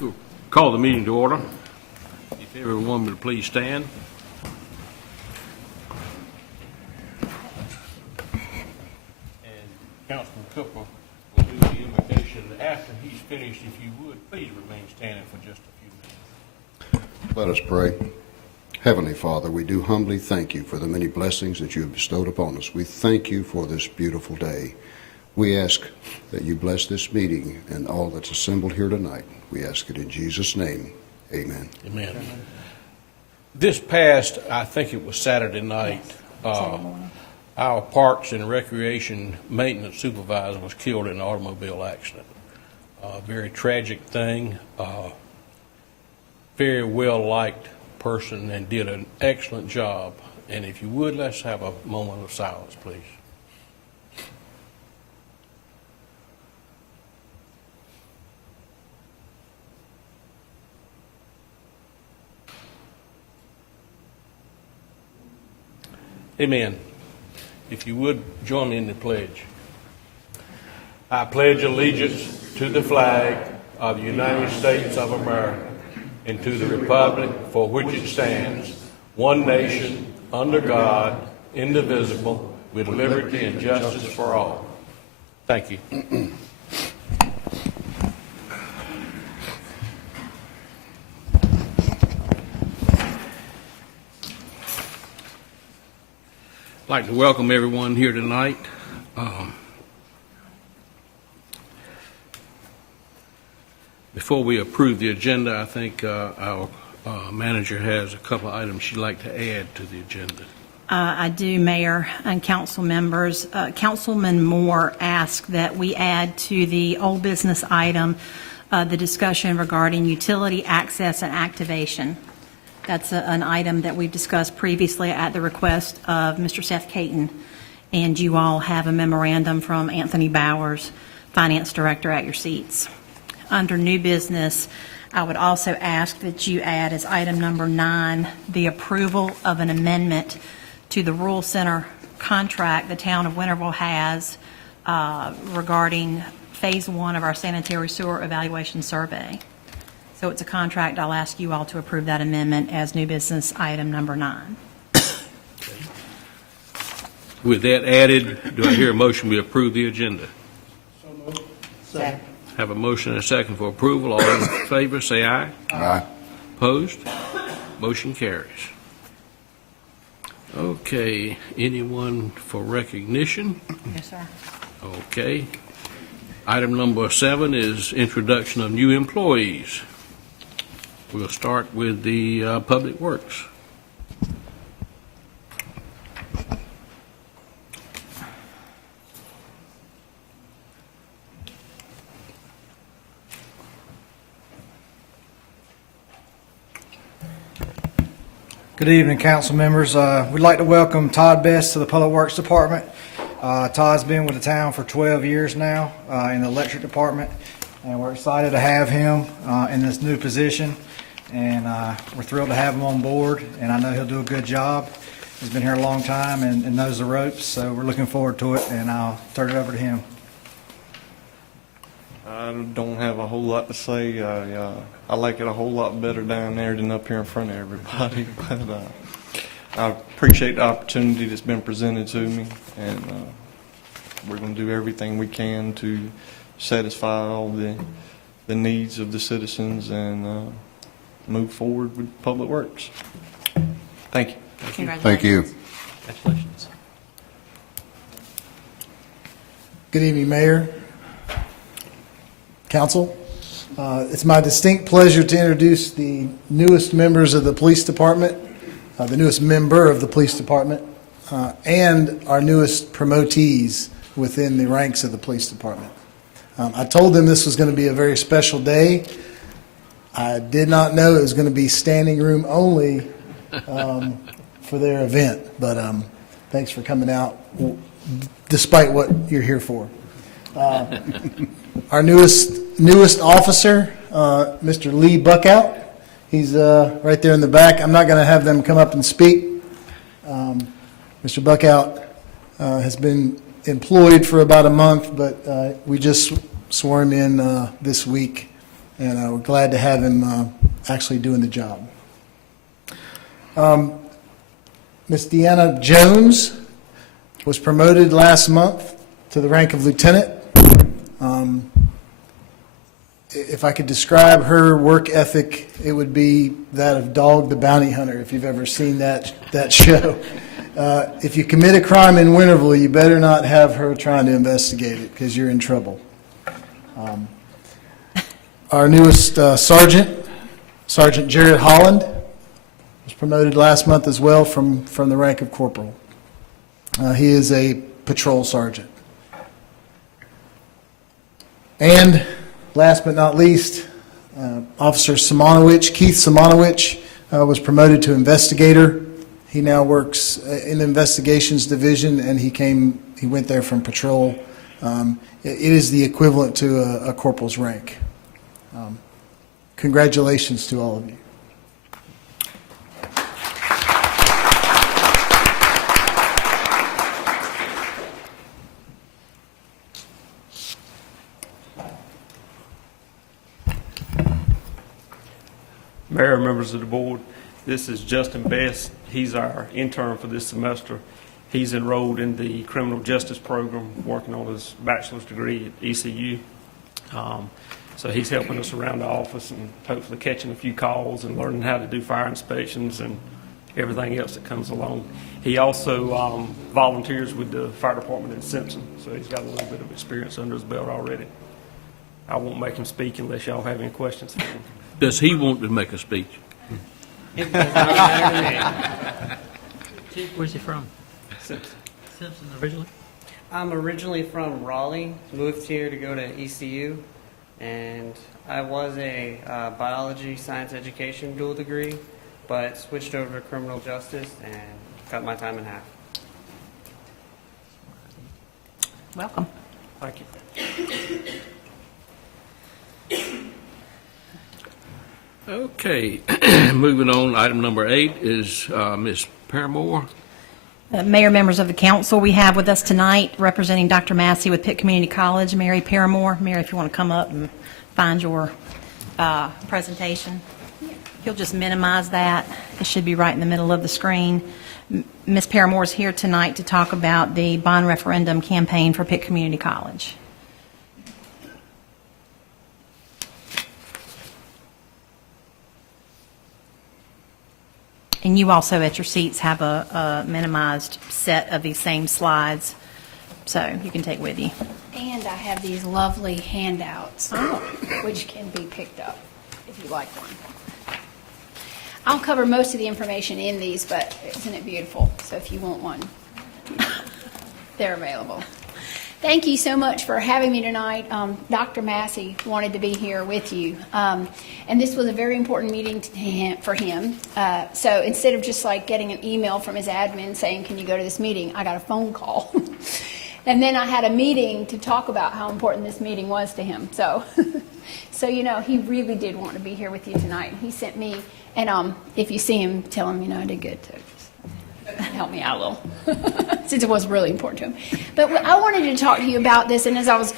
We'll call the meeting to order. If everyone would please stand. And Councilman Cooper will do the invocation. After he's finished, if you would, please remain standing for just a few minutes. Let us pray. Heavenly Father, we do humbly thank you for the many blessings that you have bestowed upon us. We thank you for this beautiful day. We ask that you bless this meeting and all that's assembled here tonight. We ask it in Jesus' name. Amen. Amen. This past, I think it was Saturday night, our Parks and Recreation Maintenance Supervisor was killed in an automobile accident. Very tragic thing. Very well-liked person and did an excellent job. And if you would, let's have a moment of silence, please. Amen. If you would, join me in the pledge. I pledge allegiance to the flag of the United States of America and to the republic for which it stands, one nation, under God, indivisible, with liberty and justice for all. Thank you. I'd like to welcome everyone here tonight. Before we approve the agenda, I think our manager has a couple of items she'd like to add to the agenda. I do, Mayor and council members. Councilman Moore asked that we add to the old business item the discussion regarding utility access and activation. That's an item that we've discussed previously at the request of Mr. Seth Caton, and you all have a memorandum from Anthony Bowers, Finance Director, at your seats. Under new business, I would also ask that you add as item number 9 the approval of an amendment to the Rural Center contract the town of Winterville has regarding Phase 1 of our sanitary sewer evaluation survey. So it's a contract. I'll ask you all to approve that amendment as new business item number 9. With that added, do I hear a motion we approve the agenda? So moved. Second. Have a motion and a second for approval. All in favor, say aye. Aye. Opposed? Motion carries. Okay, anyone for recognition? Yes, sir. Okay. Item number 7 is introduction of new employees. We'll start with the Public Works. Good evening, council members. We'd like to welcome Todd Best to the Public Works Department. Todd's been with the town for 12 years now in the electric department, and we're excited to have him in this new position. And we're thrilled to have him on board, and I know he'll do a good job. He's been here a long time and knows the ropes, so we're looking forward to it, and I'll turn it over to him. I don't have a whole lot to say. I like it a whole lot better down there than up here in front of everybody. But I appreciate the opportunity that's been presented to me, and we're going to do everything we can to satisfy all the needs of the citizens and move forward with Public Works. Thank you. Congratulations. Thank you. Congratulations. Good evening, Mayor, Council. It's my distinct pleasure to introduce the newest members of the Police Department, the newest member of the Police Department, and our newest promotees within the ranks of the Police Department. I told them this was going to be a very special day. I did not know it was going to be standing room only for their event, but thanks for coming out despite what you're here for. Our newest officer, Mr. Lee Buckout. He's right there in the back. I'm not going to have them come up and speak. Mr. Buckout has been employed for about a month, but we just swore him in this week and we're glad to have him actually doing the job. Miss Deanna Jones was promoted last month to the rank of lieutenant. If I could describe her work ethic, it would be that of Dog the Bounty Hunter, if you've ever seen that show. If you commit a crime in Winterville, you better not have her trying to investigate it, because you're in trouble. Our newest sergeant, Sergeant Jared Holland, was promoted last month as well from the rank of corporal. He is a patrol sergeant. And last but not least, Officer Keith Simonowicz, was promoted to investigator. He now works in the investigations division, and he went there from patrol. It is the equivalent to a corporal's rank. Congratulations to all of you. Mayor, members of the board, this is Justin Best. He's our intern for this semester. He's enrolled in the criminal justice program, working on his bachelor's degree at ECU. So he's helping us around the office and hopefully catching a few calls and learning how to do fire inspections and everything else that comes along. He also volunteers with the fire department in Simpson, so he's got a little bit of experience under his belt already. I won't make him speak unless y'all have any questions for him. Does he want to make a speech? Where's he from? Simpson. Simpson originally? I'm originally from Raleigh, moved here to go to ECU, and I was a biology, science education dual degree, but switched over to criminal justice and cut my time in half. Welcome. Thank you. Okay, moving on, item number 8 is Ms. Paramore. Mayor, members of the council, we have with us tonight, representing Dr. Massey with Pitt Community College, Mary Paramore. Mary, if you want to come up and find your presentation. If you'll just minimize that, it should be right in the middle of the screen. Ms. Paramore is here tonight to talk about the bond referendum campaign for Pitt Community College. And you also at your seats have a minimized set of these same slides, so you can take with you. And I have these lovely handouts, which can be picked up if you like one. I'll cover most of the information in these, but isn't it beautiful? So if you want one, they're available. Thank you so much for having me tonight. Dr. Massey wanted to be here with you. And this was a very important meeting for him. So instead of just like getting an email from his admin saying, can you go to this meeting, I got a phone call. And then I had a meeting to talk about how important this meeting was to him. So, you know, he really did want to be here with you tonight. He sent me, and if you see him, tell him, you know, I did good too. Help me out a little, since it was really important to him. But I wanted to talk to you about this, and as I was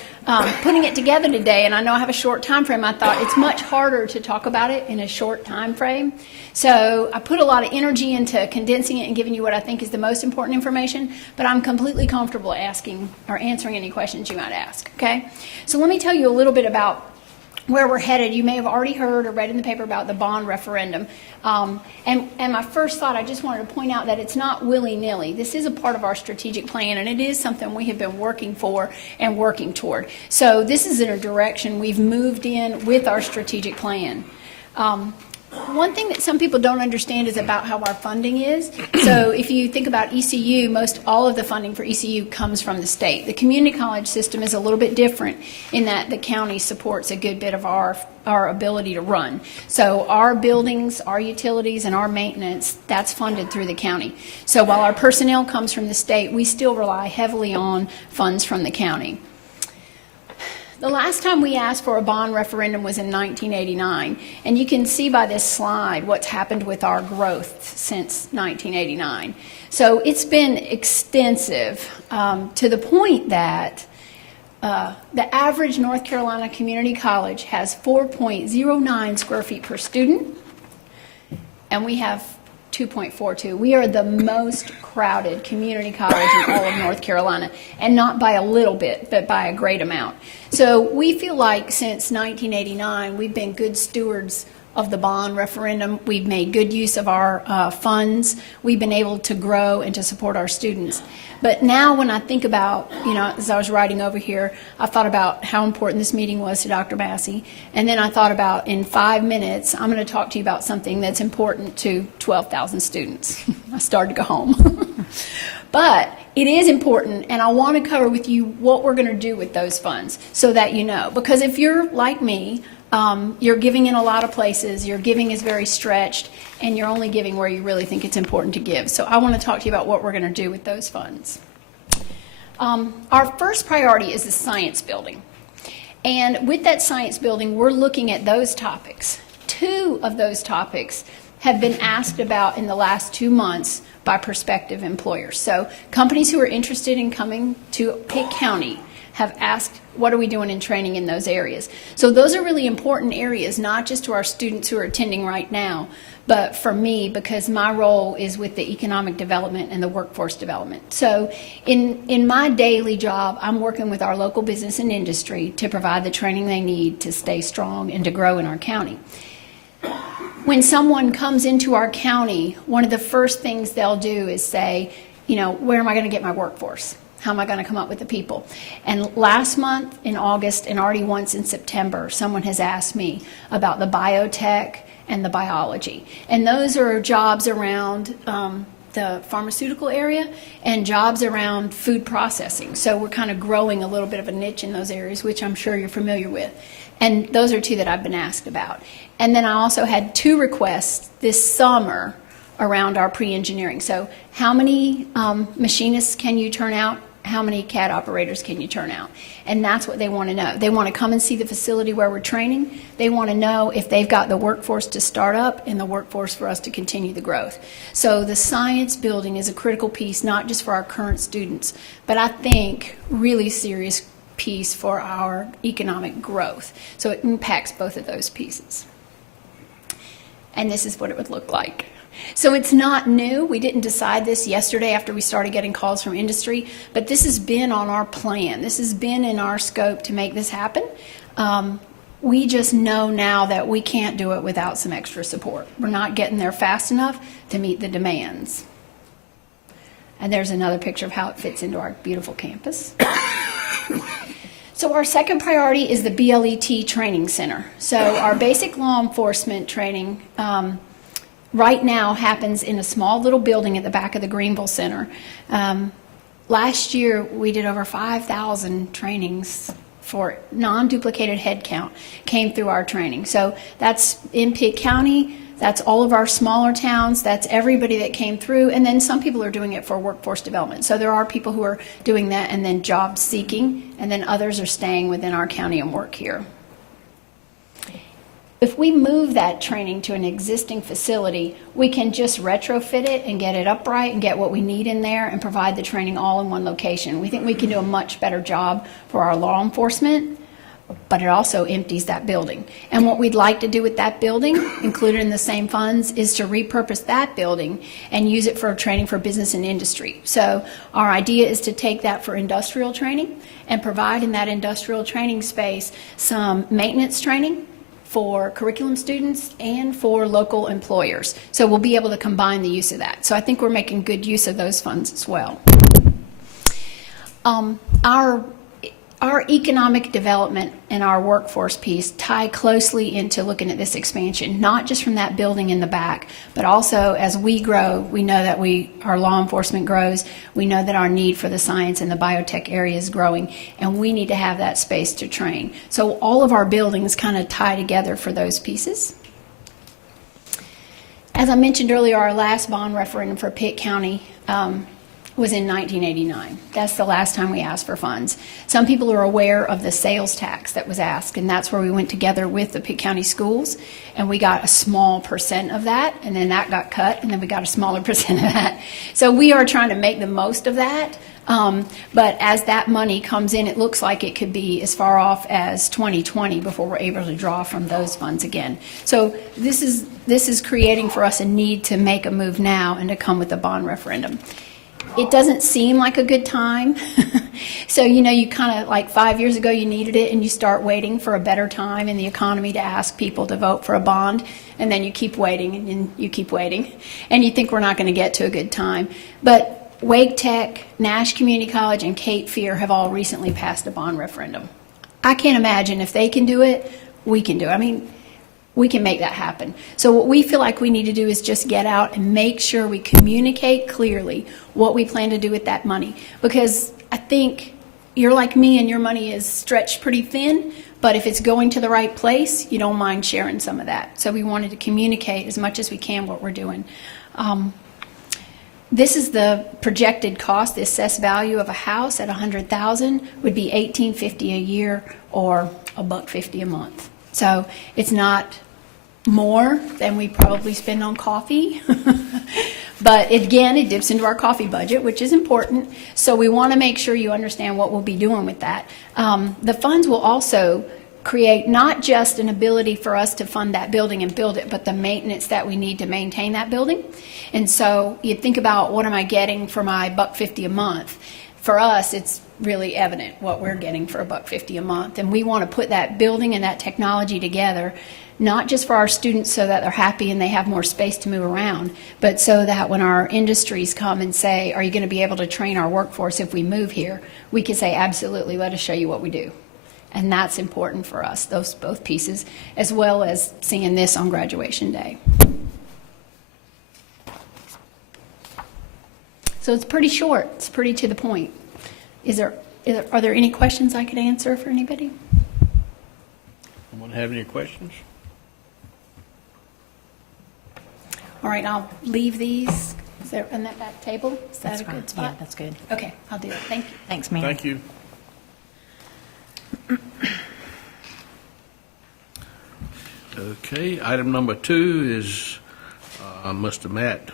putting it together today, and I know I have a short time frame, I thought it's much harder to talk about it in a short time frame. So I put a lot of energy into condensing it and giving you what I think is the most important information, but I'm completely comfortable asking or answering any questions you might ask, okay? So let me tell you a little bit about where we're headed. You may have already heard or read in the paper about the bond referendum. And my first thought, I just wanted to point out that it's not willy-nilly. This is a part of our strategic plan, and it is something we have been working for and working toward. So this is in a direction we've moved in with our strategic plan. One thing that some people don't understand is about how our funding is. So if you think about ECU, most all of the funding for ECU comes from the state. The community college system is a little bit different in that the county supports a good bit of our ability to run. So our buildings, our utilities, and our maintenance, that's funded through the county. So while our personnel comes from the state, we still rely heavily on funds from the county. The last time we asked for a bond referendum was in 1989, and you can see by this slide what's happened with our growth since 1989. So it's been extensive to the point that the average North Carolina community college has 4.09 square feet per student, and we have 2.42. We are the most crowded community college in all of North Carolina, and not by a little bit, but by a great amount. So we feel like since 1989, we've been good stewards of the bond referendum. We've made good use of our funds. We've been able to grow and to support our students. But now when I think about, as I was writing over here, I thought about how important this meeting was to Dr. Massey. And then I thought about, in 5 minutes, I'm going to talk to you about something that's important to 12,000 students. I started to go home. But it is important, and I want to cover with you what we're going to do with those funds so that you know. Because if you're like me, you're giving in a lot of places, your giving is very stretched, and you're only giving where you really think it's important to give. So I want to talk to you about what we're going to do with those funds. Our first priority is the science building. And with that science building, we're looking at those topics. 2 of those topics have been asked about in the last 2 months by prospective employers. So companies who are interested in coming to Pitt County have asked, what are we doing in training in those areas? So those are really important areas, not just to our students who are attending right now, but for me, because my role is with the economic development and the workforce development. So in my daily job, I'm working with our local business and industry to provide the training they need to stay strong and to grow in our county. When someone comes into our county, one of the first things they'll do is say, where am I going to get my workforce? How am I going to come up with the people? And last month in August and already once in September, someone has asked me about the biotech and the biology. And those are jobs around the pharmaceutical area and jobs around food processing. So we're kind of growing a little bit of a niche in those areas, which I'm sure you're familiar with. And those are 2 that I've been asked about. And then I also had 2 requests this summer around our pre-engineering. So how many machinists can you turn out? How many CAD operators can you turn out? And that's what they want to know. They want to come and see the facility where we're training. They want to know if they've got the workforce to start up and the workforce for us to continue the growth. So the science building is a critical piece, not just for our current students, but I think really serious piece for our economic growth. So it impacts both of those pieces. And this is what it would look like. So it's not new. We didn't decide this yesterday after we started getting calls from industry, but this has been on our plan. This has been in our scope to make this happen. We just know now that we can't do it without some extra support. We're not getting there fast enough to meet the demands. And there's another picture of how it fits into our beautiful campus. So our second priority is the BLET Training Center. So our basic law enforcement training right now happens in a small little building at the back of the Greenville Center. Last year, we did over 5,000 trainings for non-duplicated headcount came through our training. So that's in Pitt County, that's all of our smaller towns, that's everybody that came through, and then some people are doing it for workforce development. So there are people who are doing that and then job seeking, and then others are staying within our county and work here. If we move that training to an existing facility, we can just retrofit it and get it upright and get what we need in there and provide the training all in one location. We think we can do a much better job for our law enforcement, but it also empties that building. And what we'd like to do with that building, included in the same funds, is to repurpose that building and use it for training for business and industry. So our idea is to take that for industrial training and provide in that industrial training space some maintenance training for curriculum students and for local employers. So we'll be able to combine the use of that. So I think we're making good use of those funds as well. Our economic development and our workforce piece tie closely into looking at this expansion, not just from that building in the back, but also as we grow, we know that our law enforcement grows, we know that our need for the science and the biotech area is growing, and we need to have that space to train. So all of our buildings kind of tie together for those pieces. As I mentioned earlier, our last bond referendum for Pitt County, was in 1989. That's the last time we asked for funds. Some people are aware of the sales tax that was asked, and that's where we went together with the Pitt County Schools, and we got a small percent of that, and then that got cut, and then we got a smaller percent of that. So we are trying to make the most of that, but as that money comes in, it looks like it could be as far off as 2020 before we're able to draw from those funds again. So this is creating for us a need to make a move now and to come with a bond referendum. It doesn't seem like a good time. So, you kind of, like 5 years ago, you needed it, and you start waiting for a better time in the economy to ask people to vote for a bond, and then you keep waiting, and you keep waiting, and you think we're not going to get to a good time. But Wake Tech, Nash Community College, and Cape Fear have all recently passed a bond referendum. I can't imagine if they can do it, we can do it. I mean, we can make that happen. So what we feel like we need to do is just get out and make sure we communicate clearly what we plan to do with that money. Because I think you're like me and your money is stretched pretty thin, but if it's going to the right place, you don't mind sharing some of that. So we wanted to communicate as much as we can what we're doing. This is the projected cost. The assessed value of a house at $100,000 would be $1,850 a year or $1.50 a month. So it's not more than we probably spend on coffee. But again, it dips into our coffee budget, which is important. So we want to make sure you understand what we'll be doing with that. The funds will also create not just an ability for us to fund that building and build it, but the maintenance that we need to maintain that building. And so you think about, what am I getting for my $1.50 a month? For us, it's really evident what we're getting for $1.50 a month. And we want to put that building and that technology together, not just for our students so that they're happy and they have more space to move around, but so that when our industries come and say, are you going to be able to train our workforce if we move here? We can say, absolutely, let us show you what we do. And that's important for us, those both pieces, as well as seeing this on graduation day. So it's pretty short. It's pretty to the point. Are there any questions I could answer for anybody? Anyone have any questions? All right, I'll leave these. Is there on that back table? Is that That's a fine. good spot? Yeah, that's good. Okay, I'll do it. Thank you. Thanks, ma'am. Thank you. Okay, item number 2 is Mr. Matt,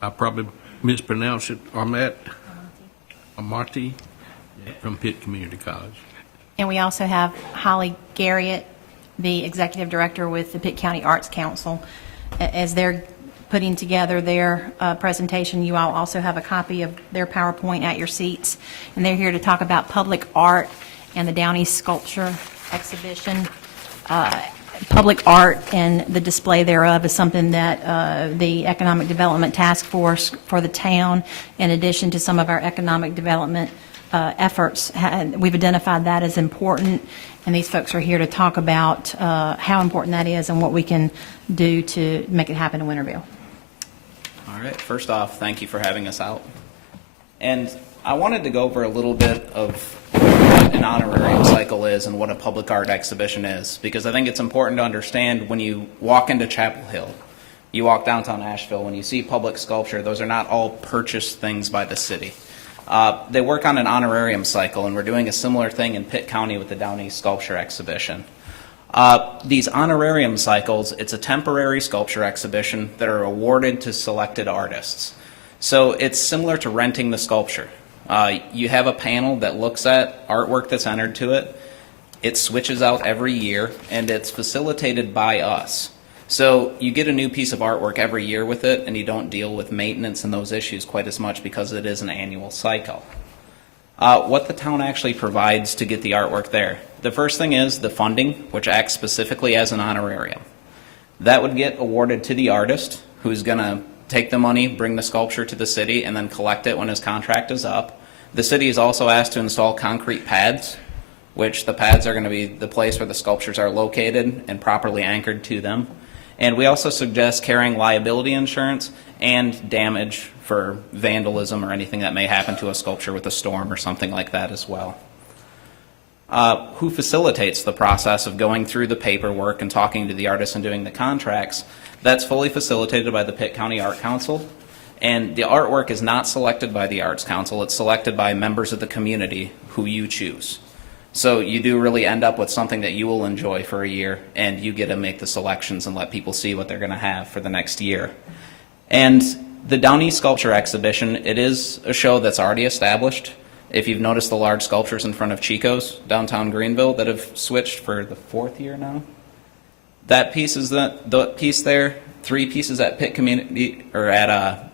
I probably mispronounced it, Amarty from Pitt Community College. And we also have Holly Garriott, the executive director with the Pitt County Arts Council. As they're putting together their presentation, you all also have a copy of their PowerPoint at your seats. And they're here to talk about public art and the Downey Sculpture Exhibition. Public art and the display thereof is something that the Economic Development Task Force for the town, in addition to some of our economic development efforts, we've identified that as important, and these folks are here to talk about how important that is and what we can do to make it happen in Winterville. All right, first off, thank you for having us out. And I wanted to go over a little bit of what an honorarium cycle is and what a public art exhibition is, because I think it's important to understand when you walk into Chapel Hill, you walk downtown Asheville, when you see public sculpture, those are not all purchased things by the city. They work on an honorarium cycle, and we're doing a similar thing in Pitt County with the Downey Sculpture Exhibition. These honorarium cycles, it's a temporary sculpture exhibition that are awarded to selected artists. So it's similar to renting the sculpture. You have a panel that looks at artwork that's entered to it. It switches out every year, and it's facilitated by us. So you get a new piece of artwork every year with it, and you don't deal with maintenance and those issues quite as much because it is an annual cycle. What the town actually provides to get the artwork there. The first thing is the funding, which acts specifically as an honorarium. That would get awarded to the artist, who's going to take the money, bring the sculpture to the city, and then collect it when his contract is up. The city is also asked to install concrete pads, which the pads are going to be the place where the sculptures are located and properly anchored to them. And we also suggest carrying liability insurance and damage for vandalism or anything that may happen to a sculpture with a storm or something like that as well. Who facilitates the process of going through the paperwork and talking to the artists and doing the contracts? That's fully facilitated by the Pitt County Art Council. And the artwork is not selected by the Arts Council, it's selected by members of the community who you choose. So you do really end up with something that you will enjoy for a year, and you get to make the selections and let people see what they're going to have for the next year. And the Down East Sculpture Exhibition, it is a show that's already established. If you've noticed the large sculptures in front of Chico's, downtown Greenville, that have switched for the 4th year now, that piece is the piece there. 3 pieces at Pitt Community, or at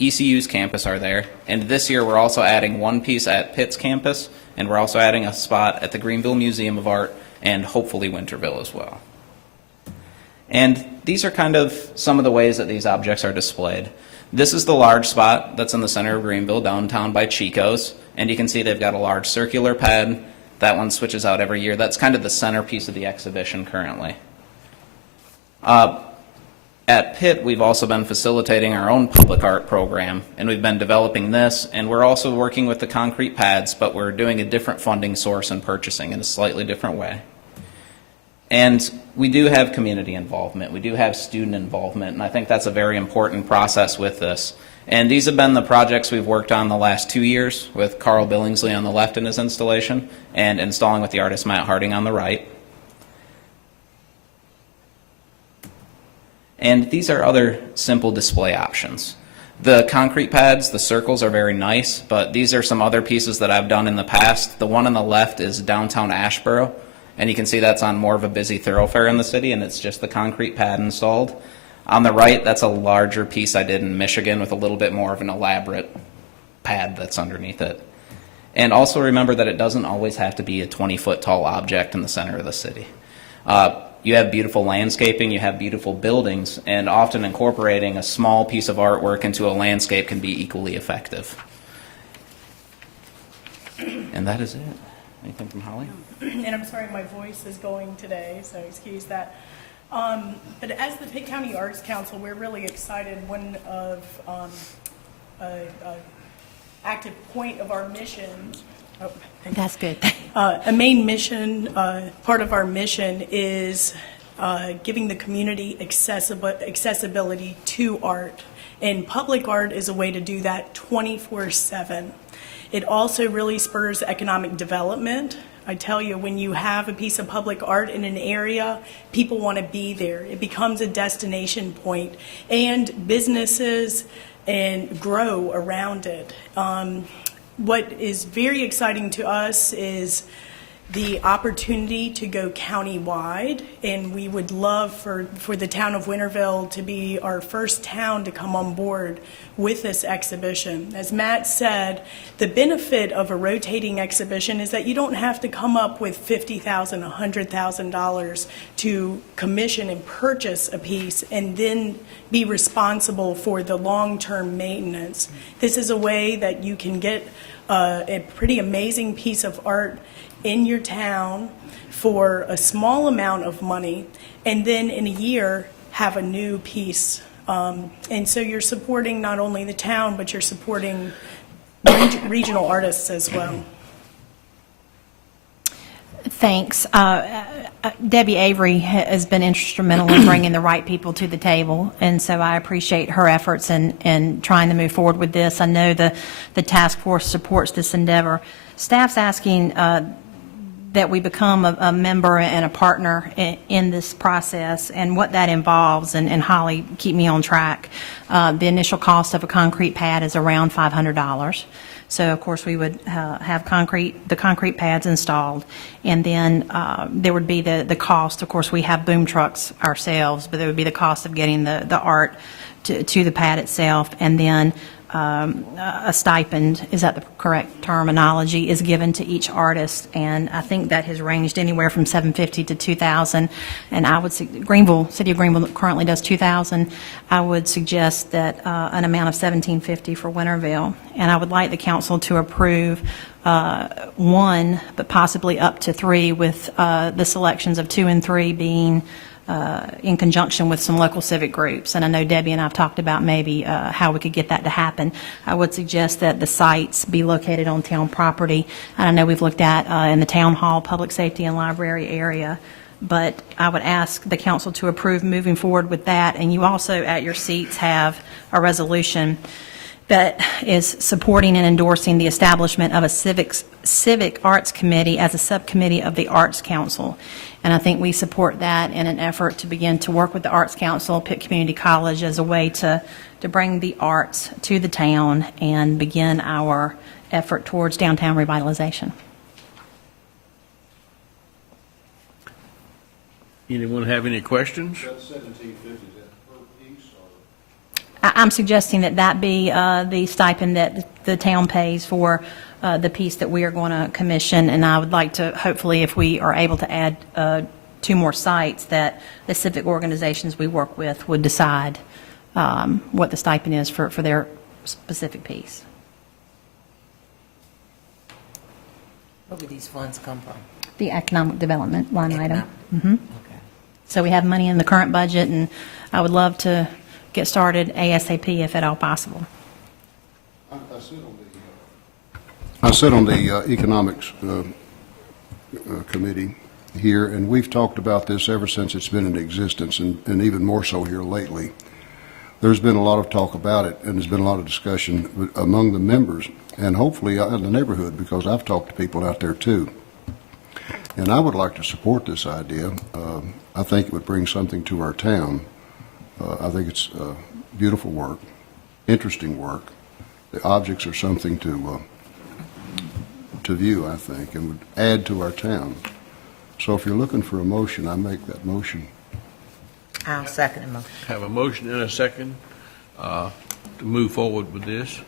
ECU's campus are there. And this year we're also adding 1 piece at Pitt's campus, and we're also adding a spot at the Greenville Museum of Art and hopefully Winterville as well. And these are kind of some of the ways that these objects are displayed. This is the large spot that's in the center of Greenville, downtown by Chico's, and you can see they've got a large circular pad. That one switches out every year. That's kind of the centerpiece of the exhibition currently. At Pitt, we've also been facilitating our own public art program, and we've been developing this, and we're also working with the concrete pads, but we're doing a different funding source and purchasing in a slightly different way. And we do have community involvement. We do have student involvement, and I think that's a very important process with this. And these have been the projects we've worked on the last 2 years with Carl Billingsley on the left in his installation and installing with the artist Matt Harding on the right. And these are other simple display options. The concrete pads, the circles are very nice, but these are some other pieces that I've done in the past. The one on the left is downtown Asheboro, and you can see that's on more of a busy thoroughfare in the city, and it's just the concrete pad installed. On the right, that's a larger piece I did in Michigan with a little bit more of an elaborate pad that's underneath it. And also remember that it doesn't always have to be a 20-foot tall object in the center of the city. You have beautiful landscaping, you have beautiful buildings, and often incorporating a small piece of artwork into a landscape can be equally effective. And that is it. Anything from Holly? And I'm sorry, my voice is going today, so excuse that. But as the Pitt County Arts Council, we're really excited. One of active point of our mission. Oh, That's good. a main mission, part of our mission is giving the community accessibility to art. And public art is a way to do that 24/7. It also really spurs economic development. I tell you, when you have a piece of public art in an area, people want to be there. It becomes a destination point, and businesses and grow around it. What is very exciting to us is the opportunity to go countywide, and we would love for the town of Winterville to be our first town to come on board with this exhibition. As Matt said, the benefit of a rotating exhibition is that you don't have to come up with $50,000, $100,000 to commission and purchase a piece and then be responsible for the long-term maintenance. This is a way that you can get a pretty amazing piece of art in your town for a small amount of money, and then in a year have a new piece. And so you're supporting not only the town, but you're supporting regional artists as well. Thanks. Debbie Avery has been instrumental in bringing the right people to the table, and so I appreciate her efforts in trying to move forward with this. I know the task force supports this endeavor. Staff's asking that we become a member and a partner in this process, and what that involves, and Holly, keep me on track. The initial cost of a concrete pad is around $500. So, of course, we would have the concrete pads installed, and then there would be the cost. Of course, we have boom trucks ourselves, but there would be the cost of getting the art to the pad itself, and then a stipend, is that the correct terminology, is given to each artist, and I think that has ranged anywhere from $750 to $2,000, and I would City of Greenville currently does $2,000. I would suggest that an amount of $1,750 for Winterville, and I would like the council to approve one, but possibly up to three, with the selections of 2 and 3 being in conjunction with some local civic groups. And I know Debbie and I have talked about maybe how we could get that to happen. I would suggest that the sites be located on town property. And I know we've looked at in the town hall, public safety and library area. but I would ask the council to approve moving forward with that. And you also, at your seats, have a resolution that is supporting and endorsing the establishment of a civic arts committee as a subcommittee of the Arts Council. And I think we support that in an effort to begin to work with the Arts Council, Pitt Community College, as a way to bring the arts to the town and begin our effort towards downtown revitalization. Anyone have any questions? I'm suggesting that be the stipend that the town pays for the piece that we are going to commission, and I would like to, hopefully, if we are able to add 2 more sites, that the civic organizations we work with would decide what the stipend is for their specific piece. Where would these funds come from? The economic development line item. Okay. So we have money in the current budget, and I would love to get started ASAP if at all possible. I sit on the Economics Committee here, and we've talked about this ever since it's been in existence, and even more so here lately. There's been a lot of talk about it, and there's been a lot of discussion among the members, and hopefully in the neighborhood, because I've talked to people out there too. And I would like to support this idea. I think it would bring something to our town. I think it's beautiful work, interesting work. The objects are something to view, I think, and would add to our town. So if you're looking for a motion, I make that motion. I'll second the motion. Have a motion and a second to move forward with this.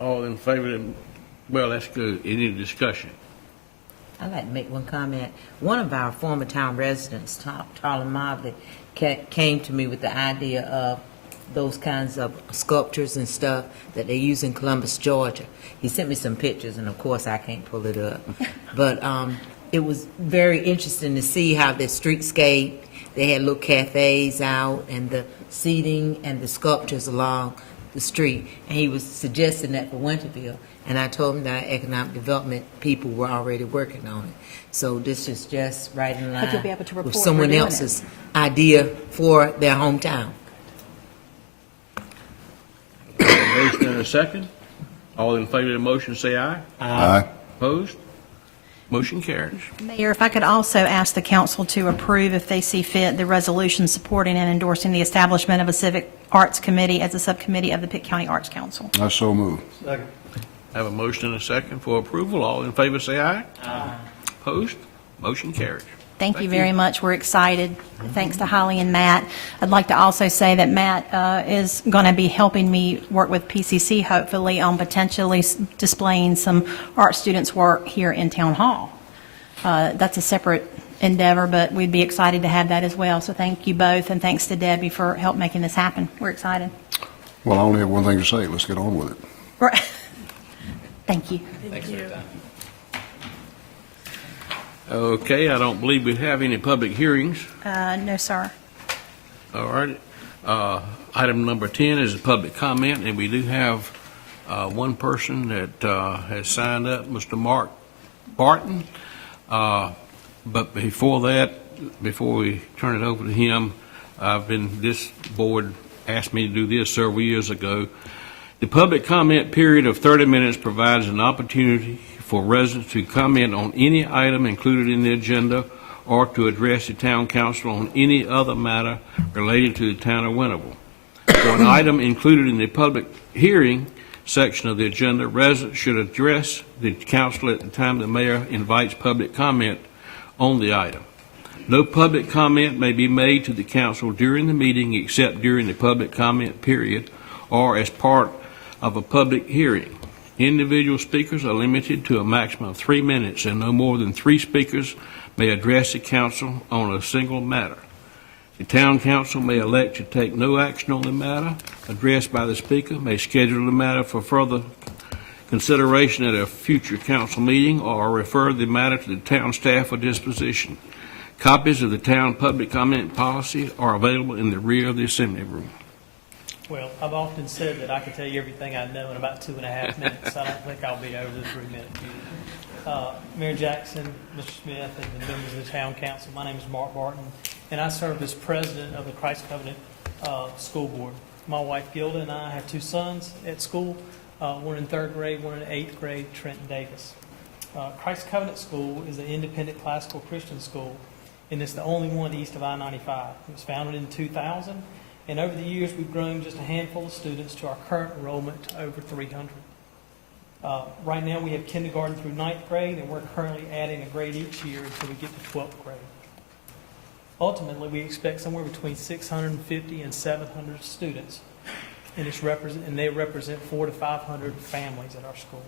All in favor? Well, that's good. Any discussion? I'd like to make one comment. One of our former town residents, Tarla Mobley, came to me with the idea of those kinds of sculptures and stuff that they use in Columbus, Georgia. He sent me some pictures, and of course I can't pull it up. But it was very interesting to see how the streetscape, they had little cafes out, and the seating and the sculptures along the street. And he was suggesting that for Winterville. And I told him that our economic development people were already working on it. So this is just right in line you'll be able to report with we're someone doing else's idea for their hometown. Motion and a second. All in favor of the motion, say aye. Aye. Opposed? Motion carries. Mayor, if I could also ask the council to approve, if they see fit, the resolution supporting and endorsing the establishment of a civic arts committee as a subcommittee of the Pitt County Arts Council. I so move. Have a motion and a second for approval. All in favor, say aye. Aye. Opposed? Motion carries. Thank you very much. We're excited. Thanks to Holly and Matt. I'd like to also say that Matt is going to be helping me work with PCC, hopefully, on potentially displaying some art students' work here in Town Hall. That's a separate endeavor, but we'd be excited to have that as well. So thank you both, and thanks to Debbie for help making this happen. We're excited. Well, I only have one thing to say. Let's get on with it. Right. Thank you. Thanks for your time. Okay, I don't believe we have any public hearings. No, sir. All right. Item number 10 is a public comment, and we do have one person that has signed up, Mr. Mark Barton. But before that, before we turn it over to him, this board asked me to do this several years ago. The public comment period of 30 minutes provides an opportunity for residents to comment on any item included in the agenda or to address the town council on any other matter related to the town of Winterville. For an item included in the public hearing section of the agenda, residents should address the council at the time the mayor invites public comment on the item. No public comment may be made to the council during the meeting except during the public comment period or as part of a public hearing. Individual speakers are limited to a maximum of 3 minutes, and no more than 3 speakers may address the council on a single matter. The town council may elect to take no action on the matter addressed by the speaker, may schedule the matter for further consideration at a future council meeting, or refer the matter to the town staff for disposition. Copies of the town public comment policy are available in the rear of the assembly room. Well, I've often said that I can tell you everything I know in about 2.5 minutes. I don't think I'll be over the 3 minutes. Mayor Jackson, Mr. Smith, and the members of the town council. My name is Mark Barton, and I serve as president of the Christ Covenant School Board. My wife Gilda and I have two sons at school, one in third grade, one in eighth grade, Trenton Davis. Christ Covenant School is an independent classical Christian school, and it's the only one east of I-95. It was founded in 2000, and over the years we've grown just a handful of students to our current enrollment to over 300. Right now we have kindergarten through ninth grade, and we're currently adding a grade each year until we get to 12th grade. Ultimately, we expect somewhere between 650 and 700 students, and they represent 400 to 500 families at our school.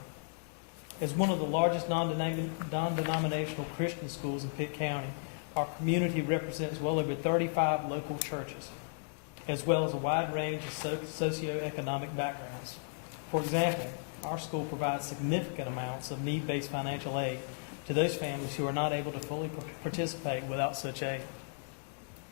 As one of the largest non-denominational Christian schools in Pitt County, our community represents well over 35 local churches, as well as a wide range of socioeconomic backgrounds. For example, our school provides significant amounts of need-based financial aid to those families who are not able to fully participate without such aid.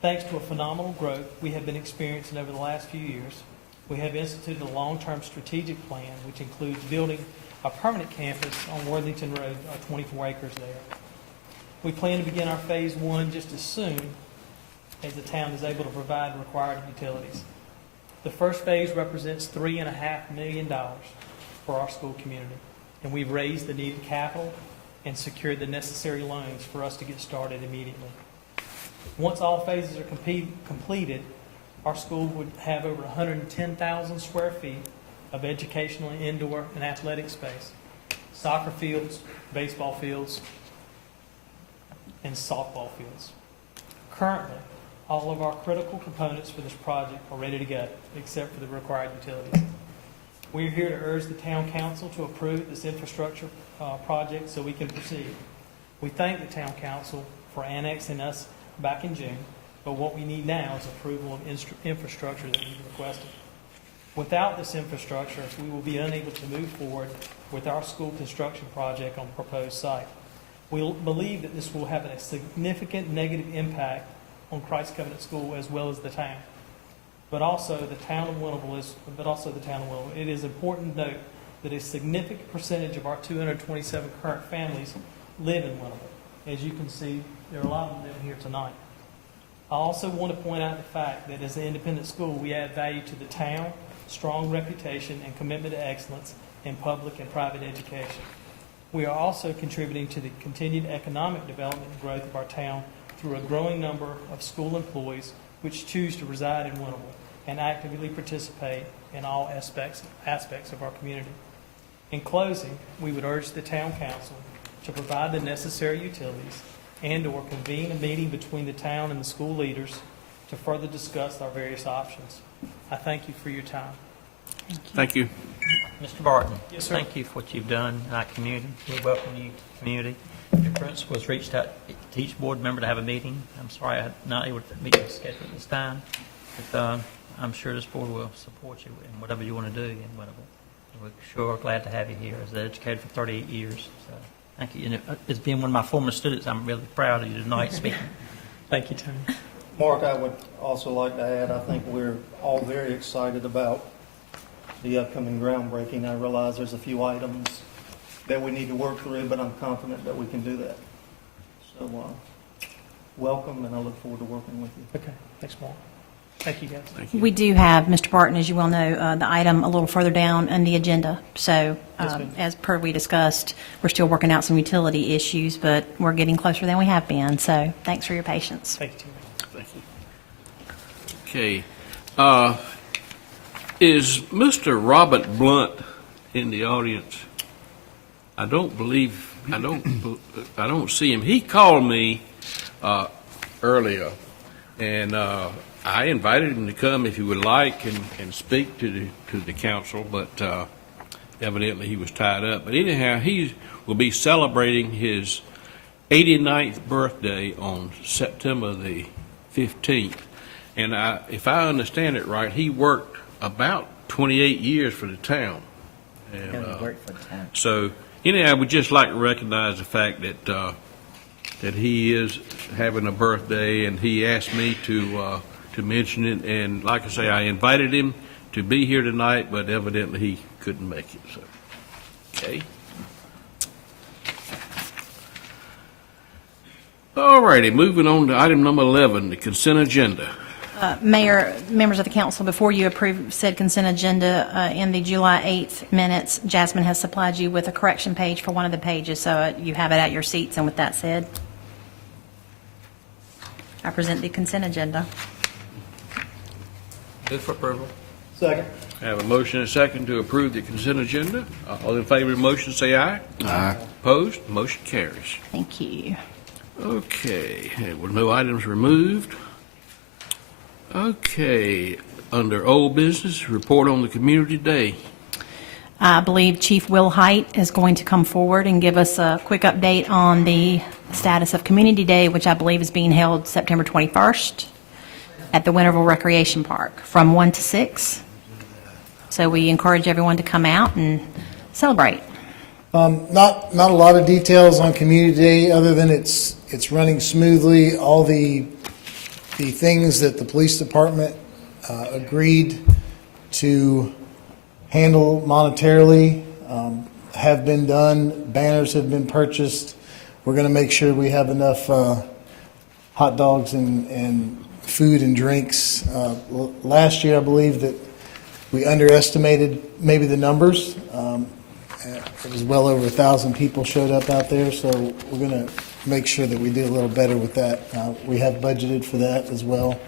Thanks to a phenomenal growth we have been experiencing over the last few years, we have instituted a long-term strategic plan which includes building a permanent campus on Worthington Road, 24 acres there. We plan to begin our phase one just as soon as the town is able to provide required utilities. The first phase represents $3.5 million for our school community, and we've raised the needed capital and secured the necessary loans for us to get started immediately. Once all phases are completed, our school would have over 110,000 square feet of educational, indoor, and athletic space, soccer fields, baseball fields, and softball fields. Currently, all of our critical components for this project are ready to go, except for the required utilities. We are here to urge the town council to approve this infrastructure project so we can proceed. We thank the town council for annexing us back in June, but what we need now is approval of infrastructure that we requested. Without this infrastructure, we will be unable to move forward with our school construction project on the proposed site. We believe that this will have a significant negative impact on Christ Covenant School as well as the town, but also the town of Winterville. It is important to note that a significant percentage of our 227 current families live in Winterville. As you can see, there are a lot of them living here tonight. I also want to point out the fact that as an independent school, we add value to the town, strong reputation, and commitment to excellence in public and private education. We are also contributing to the continued economic development and growth of our town through a growing number of school employees which choose to reside in Winterville and actively participate in all aspects of our community. In closing, we would urge the town council to provide the necessary utilities and/or convene a meeting between the town and the school leaders to further discuss our various options. I thank you for your time. Thank you. Mr. Barton. Yes, sir. Thank you for what you've done in our community. We welcome you to the community. Your principal has reached out to each board member to have a meeting. I'm sorry I'm not able to meet the schedule at this time, but I'm sure this board will support you in whatever you want to do in whatever. We're sure glad to have you here as an educator for 38 years. So thank you. And as being one of my former students, I'm really proud of you tonight speaking. Thank you, Tony. Mark, I would also like to add, I think we're all very excited about the upcoming groundbreaking. I realize there's a few items that we need to work through, but I'm confident that we can do that. So welcome, and I look forward to working with you. Okay, thanks, Mark. Thank you, guys. Thank you. We do have, Mr. Barton, as you well know, the item a little further down on the agenda. So Yes, ma'am. as per we discussed, we're still working out some utility issues, but we're getting closer than we have been. So thanks for your patience. Thank you, Tony. Thank you. Okay. Is Mr. Robert Blunt in the audience? I don't see him. He called me earlier, and I invited him to come if he would like and speak to the council, but evidently he was tied up. But anyhow, he will be celebrating his 89th birthday on September the 15th. And if I understand it right, he worked about 28 years for the town. And, so anyhow, I would just like to recognize the fact that he is having a birthday, and he asked me to mention it. And like I say, I invited him to be here tonight, but evidently he couldn't make it. So, okay. All righty, moving on to item number 11, the consent agenda. Mayor, members of the council, before you approve said consent agenda, in the July 8th minutes, Jasmine has supplied you with a correction page for one of the pages, so you have it at your seats. And with that said, I present the consent agenda. Move for approval. Second. I have a motion and a second to approve the consent agenda. All in favor of the motion, say aye. Aye. Opposed? Motion carries. Thank you. Okay, with no items removed. Okay, under old business, report on the community day. I believe Chief Will Height is going to come forward and give us a quick update on the status of Community Day, which I believe is being held September 21st at the Winterville Recreation Park from 1 to 6. So we encourage everyone to come out and celebrate. Not a lot of details on Community Day, other than it's running smoothly. All the things that the police department agreed to handle monetarily have been done. Banners have been purchased. We're going to make sure we have enough hot dogs and food and drinks. Last year, I believe that we underestimated maybe the numbers. It was well over 1,000 people showed up out there, so we're going to make sure that we do a little better with that. We have budgeted for that as well.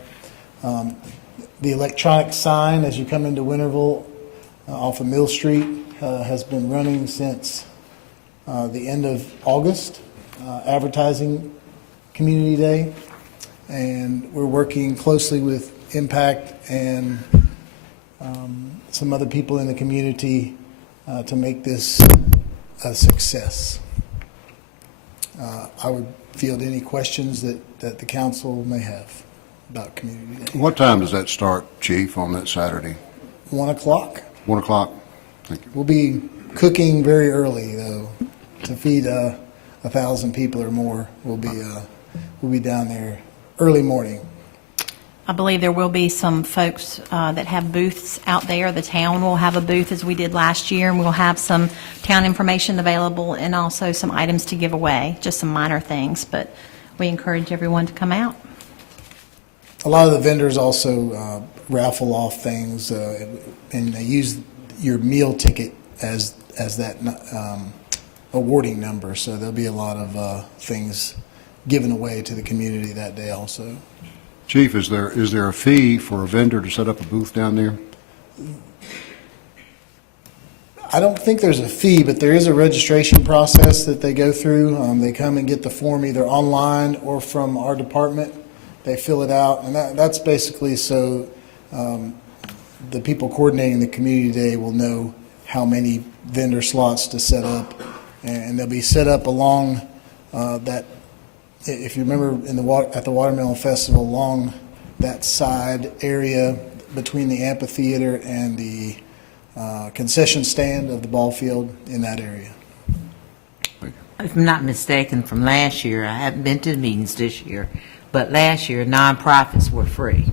The electronic sign as you come into Winterville off of Mill Street has been running since the end of August, advertising Community Day. And we're working closely with Impact and some other people in the community to make this a success. I would field any questions that the council may have about Community Day. What time does that start, Chief, on that Saturday? 1 o'clock. 1 o'clock? Thank you. We'll be cooking very early, though, to feed 1,000 people or more. We'll be down there early morning. I believe there will be some folks that have booths out there. The town will have a booth as we did last year, and we'll have some town information available and also some items to give away, just some minor things, but we encourage everyone to come out. A lot of the vendors also raffle off things, and they use your meal ticket as that awarding number, so there'll be a lot of things given away to the community that day also. Chief, is there a fee for a vendor to set up a booth down there? I don't think there's a fee, but there is a registration process that they go through. They come and get the form either online or from our department. They fill it out, and that's basically so the people coordinating the Community Day will know how many vendor slots to set up, and they'll be set up along that. If you remember at the Watermelon Festival, along that side area between the amphitheater and the concession stand of the ball field, in that area. If I'm not mistaken, from last year, I haven't been to the meetings this year, but last year, nonprofits were free.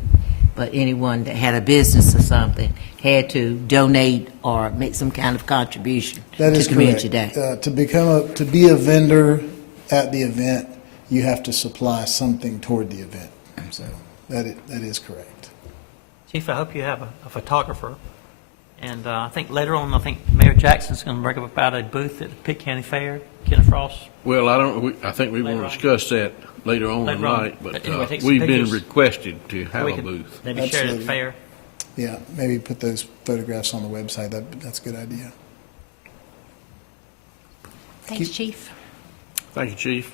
But anyone that had a business or something had to donate or make some kind of contribution to Community Day. To be a vendor at the event, you have to supply something toward the event. So that is correct. Chief, I hope you have a photographer. And I think later on, Mayor Jackson's going to bring up about a booth at the Pitt County Fair, Ken Frost. Well, I think we want to discuss that later on tonight, but anyway, take some we've been pictures. requested to have a booth. Maybe share it at the fair. Yeah, maybe put those photographs on the website. That's a good idea. Thanks, Chief. Thank you, Chief.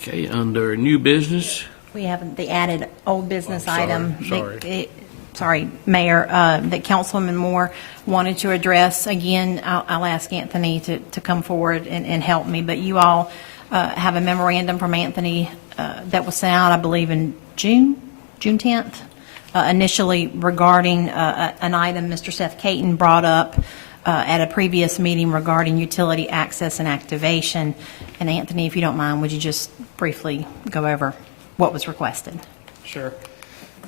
Okay, under new business. We have the added old business sorry, item. sorry. Sorry, Mayor, that Councilman Moore wanted to address. Again, I'll ask Anthony to come forward and help me, but you all have a memorandum from Anthony that was sent out, I believe, in June 10th, initially regarding an item Mr. Seth Caton brought up at a previous meeting regarding utility access and activation. And Anthony, if you don't mind, would you just briefly go over what was requested? Sure.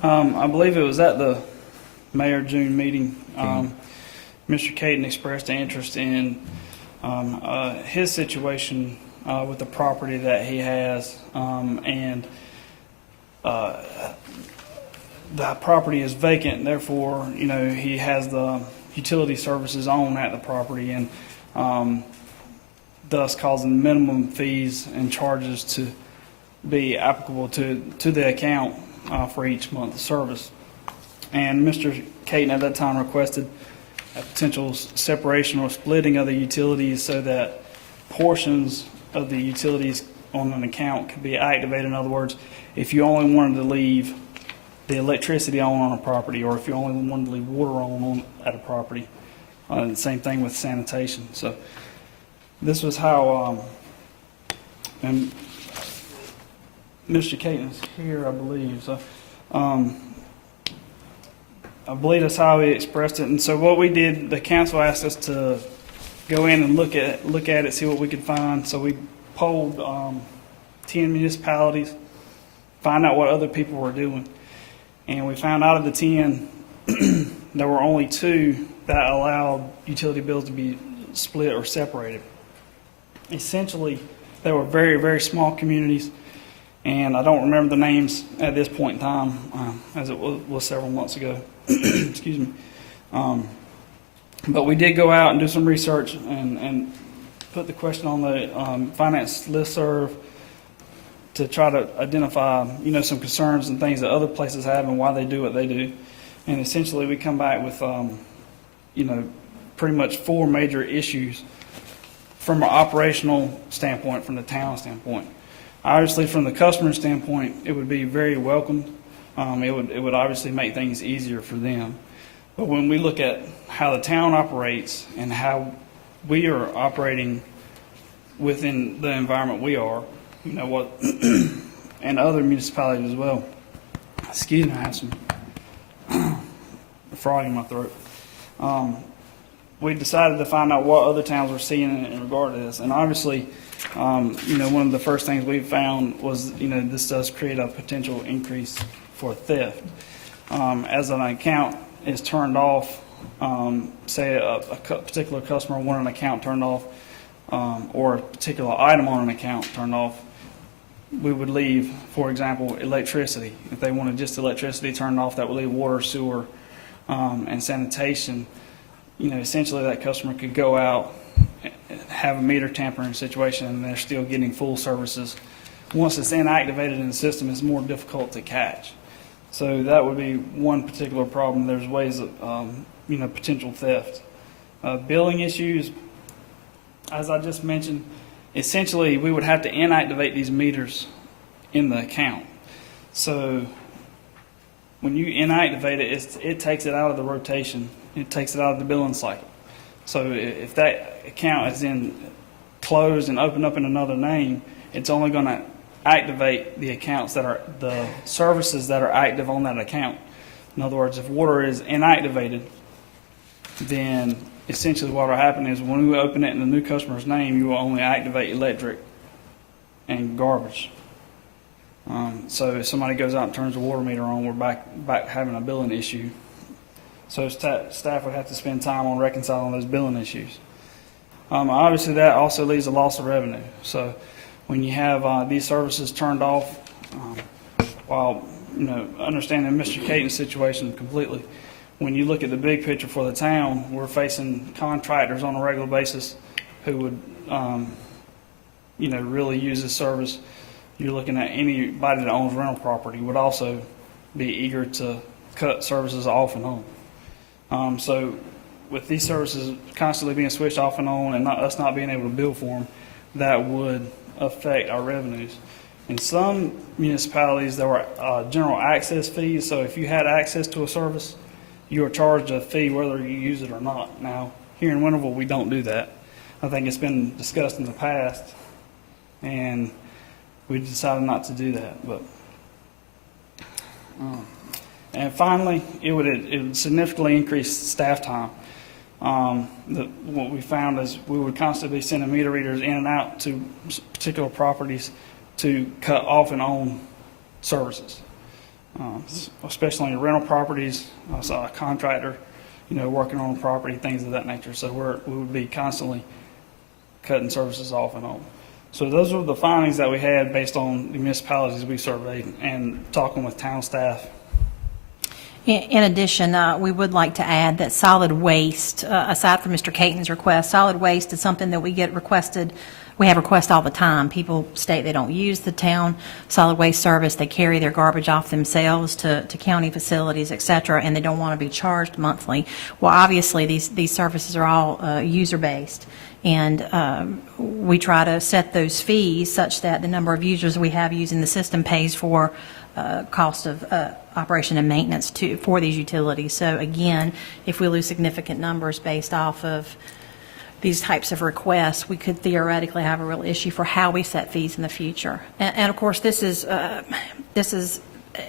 I believe it was at the Mayor June meeting. Mr. Caton expressed an interest in his situation with the property that he has, and the property is vacant, therefore, he has the utility services on at the property, and thus causing minimum fees and charges to be applicable to the account for each month of service. And Mr. Caton at that time requested a potential separation or splitting of the utilities so that portions of the utilities on an account could be activated. In other words, if you only wanted to leave the electricity on a property, or if you only wanted to leave water on at a property. The same thing with sanitation. So this was how, and Mr. Caton's here, I believe. So I believe that's how he expressed it. And so what we did, the council asked us to go in and look at it, see what we could find. So we polled 10 municipalities, find out what other people were doing. And we found out of the 10, there were only 2 that allowed utility bills to be split or separated. Essentially, they were very, very small communities, and I don't remember the names at this point in time, as it was several months ago. Excuse me. But we did go out and do some research and put the question on the finance listserv to try to identify, some concerns and things that other places have and why they do what they do. And essentially we come back with, pretty much 4 major issues from an operational standpoint, from the town standpoint. Obviously, from the customer standpoint, it would be very welcomed. It would obviously make things easier for them. But when we look at how the town operates and how we are operating within the environment we are, and other municipalities as well. Excuse me, I have some frog in my throat. We decided to find out what other towns were seeing in regard to this. And obviously, one of the first things we found was, this does create a potential increase for theft. As an account is turned off, say a particular customer wanted an account turned off, or a particular item on an account turned off, we would leave, for example, electricity. If they wanted just electricity turned off, that would leave water, sewer, and sanitation. Essentially that customer could go out and have a meter tampering situation and they're still getting full services. Once it's inactivated in the system, it's more difficult to catch. So that would be one particular problem. There's ways of, potential theft. Billing issues, as I just mentioned, essentially we would have to inactivate these meters in the account. So when you inactivate it, it takes it out of the rotation. It takes it out of the billing cycle. So if that account is then closed and opened up in another name, it's only going to activate the accounts that are the services that are active on that account. In other words, if water is inactivated, then essentially what will happen is when we open it in the new customer's name, you will only activate electric and garbage. So if somebody goes out and turns the water meter on, we're back having a billing issue. So staff would have to spend time on reconciling those billing issues. Obviously, that also leads to loss of revenue. So when you have these services turned off, while understanding Mr. Caton's situation completely, when you look at the big picture for the town, we're facing contractors on a regular basis who would, really use this service. You're looking at anybody that owns rental property would also be eager to cut services off and on. So with these services constantly being switched off and on and us not being able to bill for them, that would affect our revenues. In some municipalities, there were general access fees. So if you had access to a service, you are charged a fee whether you use it or not. Now, here in Winterville, we don't do that. I think it's been discussed in the past, and we decided not to do that. But and finally, it would significantly increase staff time. What we found is we would constantly be sending meter readers in and out to particular properties to cut off and on services, especially in rental properties. I saw a contractor, working on the property, things of that nature. So we would be constantly cutting services off and on. So those were the findings that we had based on the municipalities we surveyed and talking with town staff. In addition, we would like to add that solid waste, aside from Mr. Caton's request, solid waste is something that we get requested. We have requests all the time. People state they don't use the town solid waste service. They carry their garbage off themselves to county facilities, et cetera, and they don't want to be charged monthly. Well, obviously, these services are all user-based, and we try to set those fees such that the number of users we have using the system pays for cost of operation and maintenance for these utilities. So again, if we lose significant numbers based off of these types of requests, we could theoretically have a real issue for how we set fees in the future. And of course, this is a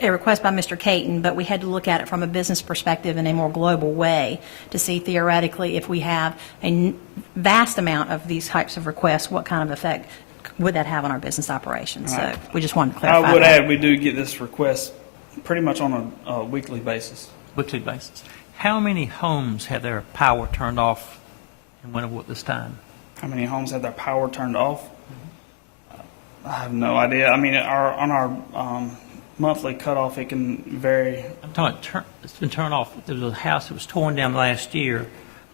request by Mr. Caton, but we had to look at it from a business perspective in a more global way to see theoretically if we have a vast amount of these types of requests, what kind of effect would that have on our business operations? So we just wanted to clarify I would that. add, we do get this request pretty much on a weekly basis. Weekly basis. How many homes have their power turned off in Winterville at this time? How many homes have their power turned off? I have no idea. I mean, on our monthly cutoff, it can vary. I'm talking, it's been turned off. There was a house that was torn down last year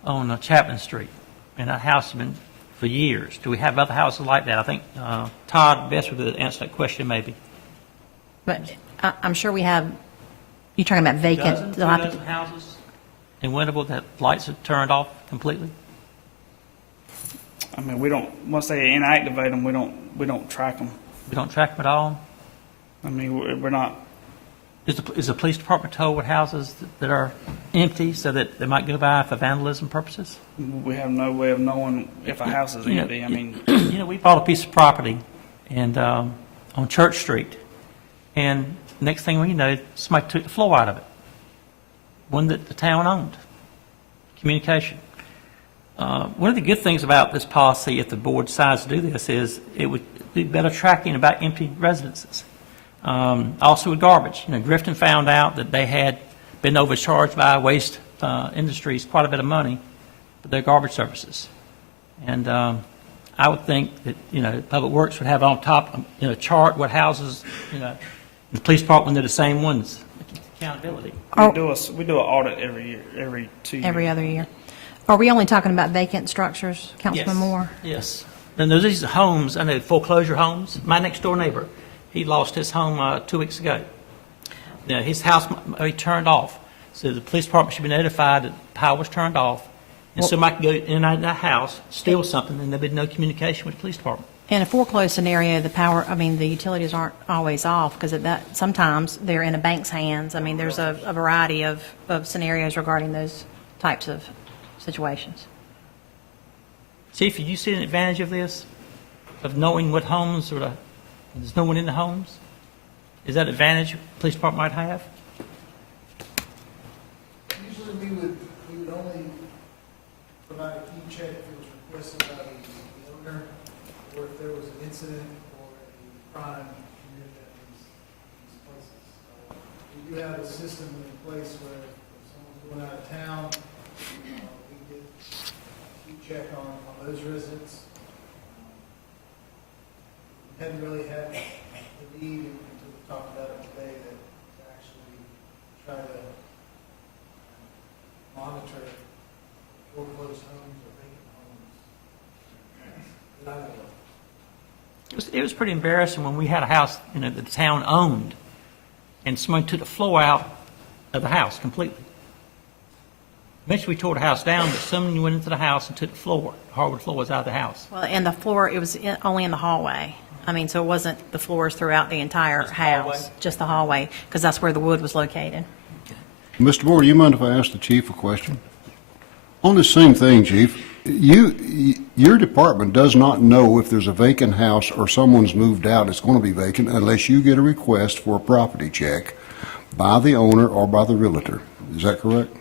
on Chapman Street, and that house has been for years. Do we have other houses like that? I think Todd Best would answer that question maybe. But I'm sure we have, you're talking about vacant. Two dozen houses in Winterville that lights are turned off completely? I mean, we don't, once they inactivate them, we don't track them. We don't track them at all? I mean, we're not. Is the police department told what houses that are empty so that they might go by for vandalism purposes? We have no way of knowing if a house is empty. I mean, we bought a piece of property and on Church Street, and next thing we know, somebody took the floor out of it. One that the town owned. Communication. One of the good things about this policy, if the board decides to do this, is it would be better tracking about empty residences. Also with garbage. Grifton found out that they had been overcharged by waste industries quite a bit of money for their garbage services. And I would think that, Public Works would have on top, chart what houses, the police department, they're the same ones. Accountability. We do an audit every year, every 2 years. Every other year. Are we only talking about vacant structures, Councilman Moore? Yes. And there's these homes, I know foreclosure homes. My next door neighbor, he lost his home 2 weeks ago. His house he turned off. So the police department should be notified that the power was turned off. And somebody can go in and out of that house, steal something, and there'll be no communication with the police department. In a foreclosed scenario, the utilities aren't always off because sometimes they're in a bank's hands. I mean, there's a variety of scenarios regarding those types of situations. Chief, do you see an advantage of this, of knowing what homes there's no one in the homes? Is that an advantage the police department might have? Usually we would only provide a key check if it was requested by the owner, or if there was an incident or a crime committed at these places. We do have a system in place where if someone's going out of town, we get a key check on those residents. We hadn't really had the need until we talked about it today to actually try to monitor foreclosed homes or vacant homes. It was pretty embarrassing when we had a house that the town owned, and somebody took the floor out of the house completely. Eventually, we tore the house down, but someone went into the house and took the floor. The hardwood floor was out of the house. Well, and the floor, it was only in the hallway. I mean, so it wasn't the floors throughout the entire house, just the hallway, because that's where the wood was located. Mr. Moore, do you mind if I ask the chief a question? On the same thing, Chief, your department does not know if there's a vacant house or someone's moved out, it's going to be vacant, unless you get a request for a property check by the owner or by the realtor. Is that correct?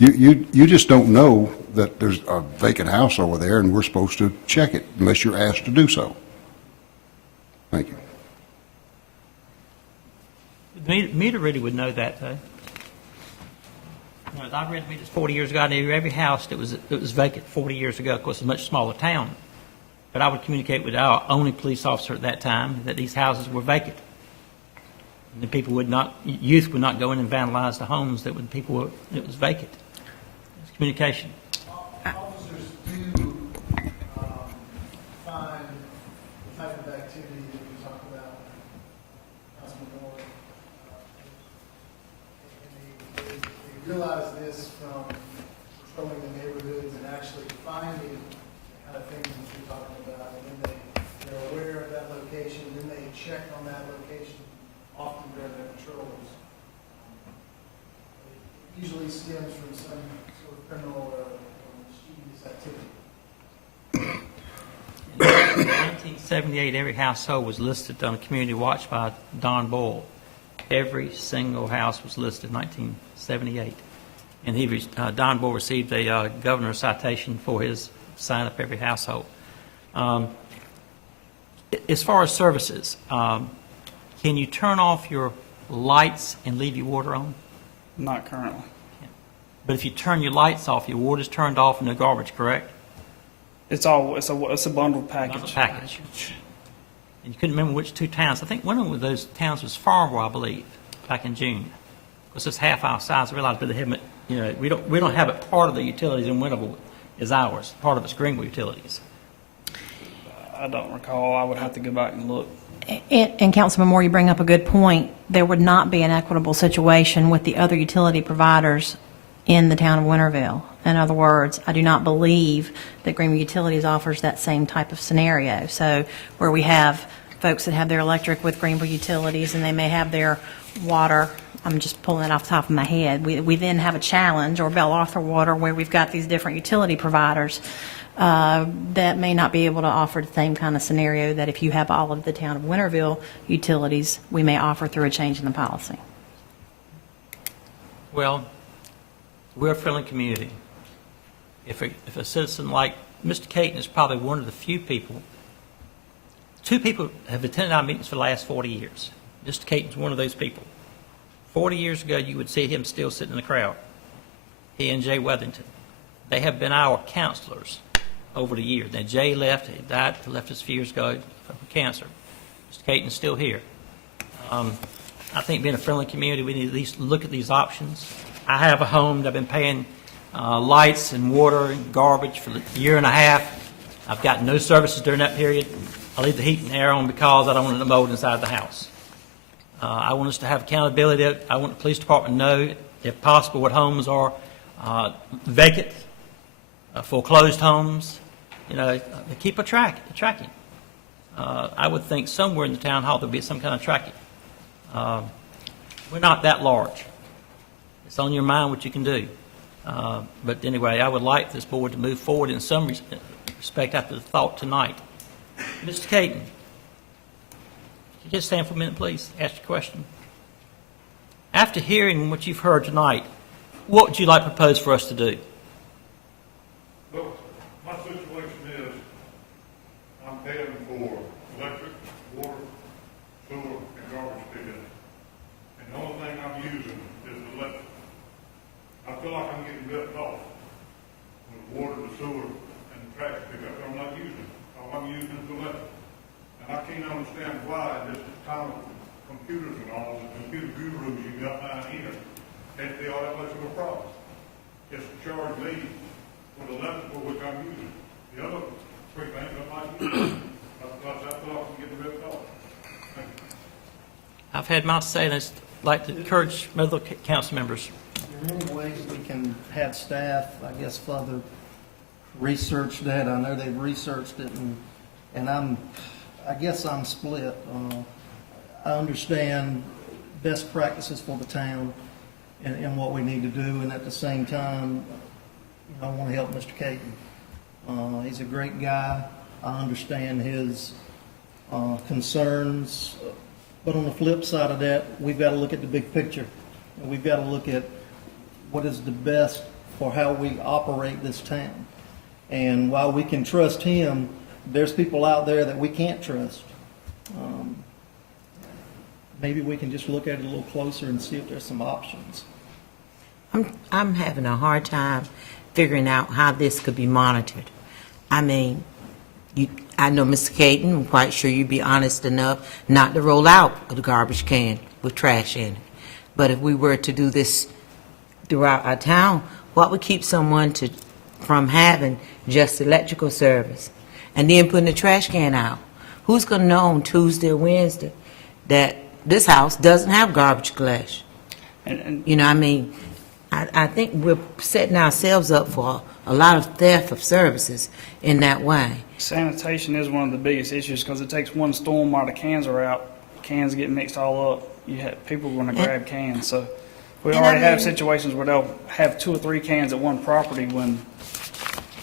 Yes, sir. You just don't know that there's a vacant house over there and we're supposed to check it unless you're asked to do so. Thank you. The meter reader would know that, though. You know, as I read meters 40 years ago, I knew every house that was vacant 40 years ago. Of course, it's a much smaller town. But I would communicate with our only police officer at that time that these houses were vacant. And the people would not, youth would not go in and vandalize the homes that would people were, it was vacant. It's communication. Officers do find the type of activity that we talk about, Councilman Moore, and they realize this from patrolling the neighborhoods and actually finding the kind of things that you're talking about, and then they're aware of that location, then they check on that location often during their patrols. It usually stems from some sort of criminal or mischievous activity. In 1978, every household was listed on a community watch by Don Boyle. Every single house was listed in 1978. And Don Boyle received a governor's citation for his sign up every household. As far as services, can you turn off your lights and leave your water on? Not currently. But if you turn your lights off, your water's turned off and no garbage, correct? It's a bundled package. Package. And you couldn't remember which two towns. I think one of those towns was Farmville, I believe, back in June. Because it's half our size. I realize, but they haven't, you know, we don't have it. Part of the utilities in Winterville is ours. Part of it's Greenville Utilities. I don't recall. I would have to go back and look. And Councilman Moore, you bring up a good point. There would not be an equitable situation with the other utility providers in the town of Winterville. In other words, I do not believe that Greenville Utilities offers that same type of scenario. So where we have folks that have their electric with Greenville Utilities and they may have their water, I'm just pulling it off the top of my head, we then have a challenge, or Bell Arthur Water, where we've got these different utility providers that may not be able to offer the same kind of scenario that if you have all of the town of Winterville utilities, we may offer through a change in the policy. Well, we're a friendly community. If a citizen like Mr. Caton is probably one of the few people, two people have attended our meetings for the last 40 years. Mr. Caton's one of those people. 40 years ago, you would see him still sitting in the crowd. He and Jay Weathington. They have been our counselors over the years. Now, Jay left. He died, left us a few years ago from cancer. Mr. Caton's still here. I think being a friendly community, we need to at least look at these options. I have a home that I've been paying lights and water and garbage for a year and a half. I've got no services during that period. I leave the heat and air on because I don't want it to mold inside the house. I want us to have accountability. I want the police department to know, if possible, what homes are vacant, foreclosed homes. You know, keep a tracking. I would think somewhere in the town hall there'd be some kind of tracking. We're not that large. It's on your mind what you can do. But anyway, I would like this board to move forward in some respect after the thought tonight. Mr. Caton, could you just stand for a minute, please? Ask your question. After hearing what you've heard tonight, what would you like to propose for us to do? Well, my situation is I'm paying for electric, water, sewer, and garbage pickup. And the only thing I'm using is the electric. I feel like I'm getting ripped off with water, the sewer, and the trash pickup. I'm not using it. All I'm using is the electric. And I can't understand why this time of computers and all, the computer gurus you got down here, can't be all that much of a problem. Just charge me for the electrical which I'm using. The other three things I'm not using. Because I feel like I'm getting ripped off. Thank you. I've had my say, and I'd like to encourage other council members. Are there any ways we can have staff, I guess, further research that? I know they've researched it, and I guess I'm split. I understand best practices for the town and what we need to do, and at the same time, I want to help Mr. Caton. He's a great guy. I understand his concerns, but on the flip side of that, we've got to look at the big picture. And we've got to look at what is the best for how we operate this town. And while we can trust him, there's people out there that we can't trust. Maybe we can just look at it a little closer and see if there's some options. I'm having a hard time figuring out how this could be monitored. I mean, I know Mr. Caton, I'm quite sure you'd be honest enough not to roll out the garbage can with trash in it. But if we were to do this throughout our town, what would keep someone from having just electrical service and then putting the trash can out? Who's going to know on Tuesday or Wednesday that this house doesn't have garbage collection? You know, I mean, I think we're setting ourselves up for a lot of theft of services in that way. Sanitation is one of the biggest issues because it takes one storm while the cans are out. Cans get mixed all up. People are going to grab cans. So we already have situations where they'll have 2 or 3 cans at one property when,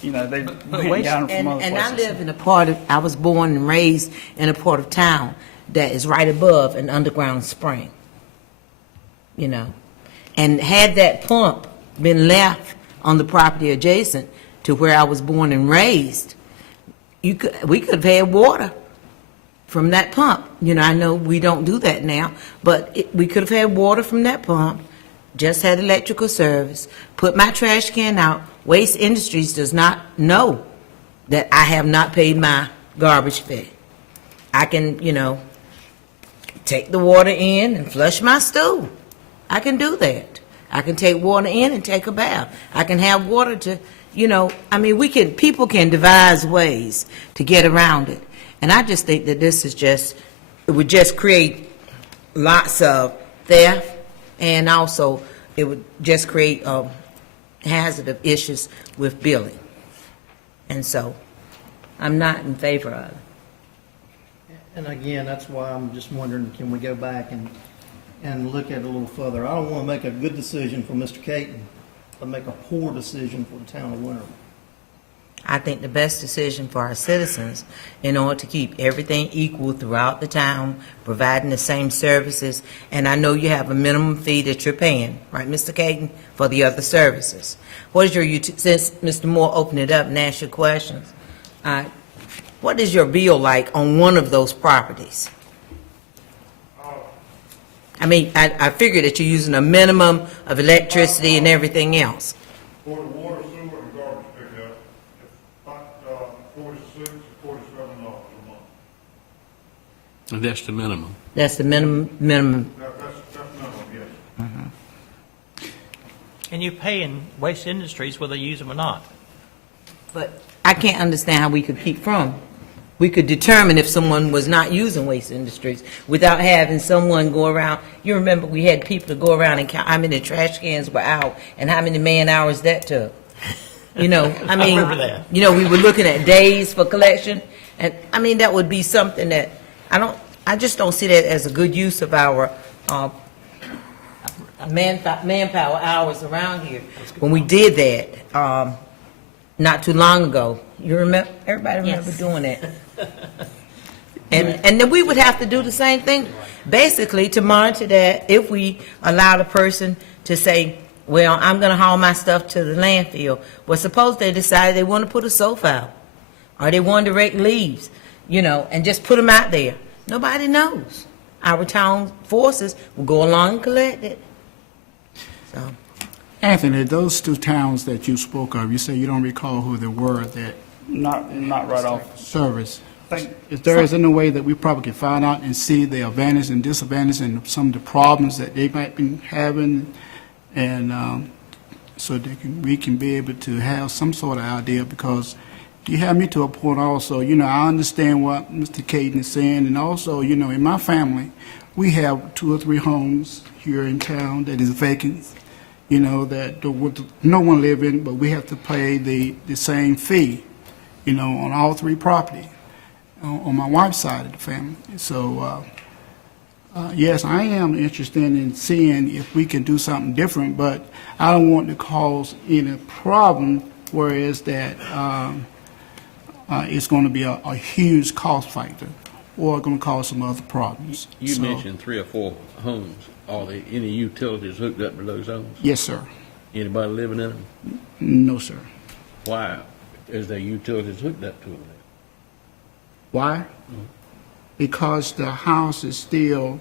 they went and got them from other places. And I live in I was born and raised in a part of town that is right above an underground spring. And had that pump been left on the property adjacent to where I was born and raised, we could have had water from that pump. I know we don't do that now, but we could have had water from that pump, just had electrical service, put my trash can out. Waste Industries does not know that I have not paid my garbage fee. I can, take the water in and flush my stool. I can do that. I can take water in and take a bath. I can have water to, people can devise ways to get around it. And I just think that it would just create lots of theft, and also it would just create hazard of issues with billing. And so I'm not in favor of it. And again, that's why I'm just wondering, can we go back and look at it a little further? I don't want to make a good decision for Mr. Caton, but make a poor decision for the town of Winterville. I think the best decision for our citizens, in order to keep everything equal throughout the town, providing the same services, and I know you have a minimum fee that you're paying, right, Mr. Caton, for the other services. What is since Mr. Moore opened it up and asked you questions, what is your bill like on one of those properties? I figure that you're using a minimum of electricity and everything else. For the water, sewer, and garbage pickup, it's about $46 or $47 a month. And that's the minimum. That's the minimum. That's minimum, yes. And you're paying Waste Industries whether you use them or not. But I can't understand how we could keep from. We could determine if someone was not using Waste Industries without having someone go around. You remember we had people to go around and count how many trash cans were out and how many man hours that took. I remember that. We were looking at days for collection, and that would be something that I just don't see that as a good use of our manpower hours around here. When we did that not too long ago, you remember? Everybody remember doing that. And then we would have to do the same thing, basically, to monitor that if we allowed a person to say, well, I'm going to haul my stuff to the landfill. Well, suppose they decided they want to put a sofa out, or they want to rake leaves, and just put them out there. Nobody knows. Our town forces will go along and collect it. So, Anthony, those 2 towns that you spoke of, you say you don't recall who they were that Not right off. service. If there is any way that we probably can find out and see the advantage and disadvantage and some of the problems that they might be having, and so we can be able to have some sort of idea, because you have me to a point also, I understand what Mr. Caton is saying, and also, in my family, we have 2 or 3 homes here in town that is vacant, that no one live in, but we have to pay the same fee, on all 3 property, on my wife's side of the family. So, yes, I am interested in seeing if we can do something different, but I don't want to cause any problem, whereas that it's going to be a huge cost factor, or going to cause some other problems. You mentioned 3 or 4 homes. Are there any utilities hooked up to those homes? Yes, sir. Anybody living in them? No, sir. Why is there utilities hooked up to them? Why? Because the house is still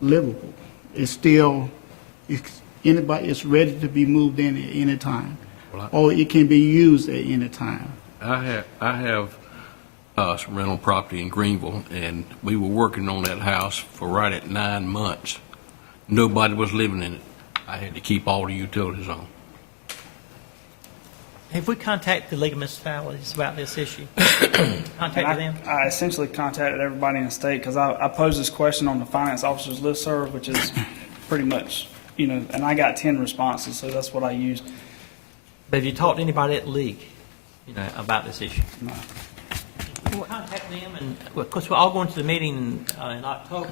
livable. It's anybody is ready to be moved in at any time, Well, or it can be used at any time. I have some rental property in Greenville, and we were working on that house for right at 9 months. Nobody was living in it. I had to keep all the utilities on. Have we contacted the League of Municipalities about this issue? And Contacted them? I essentially contacted everybody in the state because I posed this question on the finance officer's listserv, which is pretty much, and I got 10 responses, so that's what I used. But have you talked to anybody at the League, about this issue? No. We'll contact them, and of course, we're all going to the meeting in October.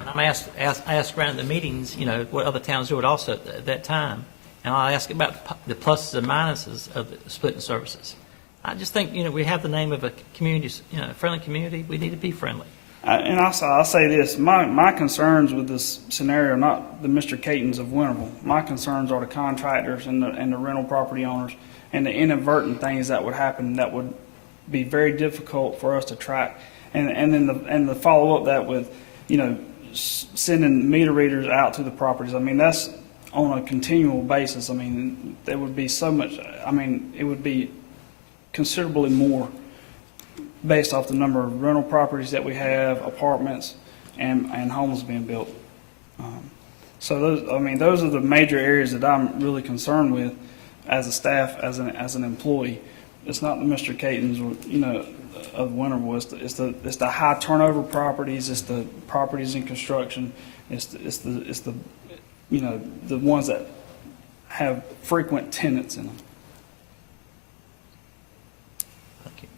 And I'm asked around the meetings, what other towns do it also at that time. And I'll ask about the pluses and minuses of the splitting services. I just think, we have the name of a community, a friendly community. We need to be friendly. And I'll say this, my concerns with this scenario are not the Mr. Catons of Winterville. My concerns are the contractors and the rental property owners and the inadvertent things that would happen that would be very difficult for us to track. And then the follow up that with, sending meter readers out to the properties. I mean, that's on a continual basis. I mean, there would be so much, it would be considerably more based off the number of rental properties that we have, apartments, and homes being built. So those are the major areas that I'm really concerned with as a staff, as an employee. It's not the Mr. Catons, of Winterville. It's the high turnover properties. It's the properties in construction. It's the the ones that have frequent tenants in them. Thank you.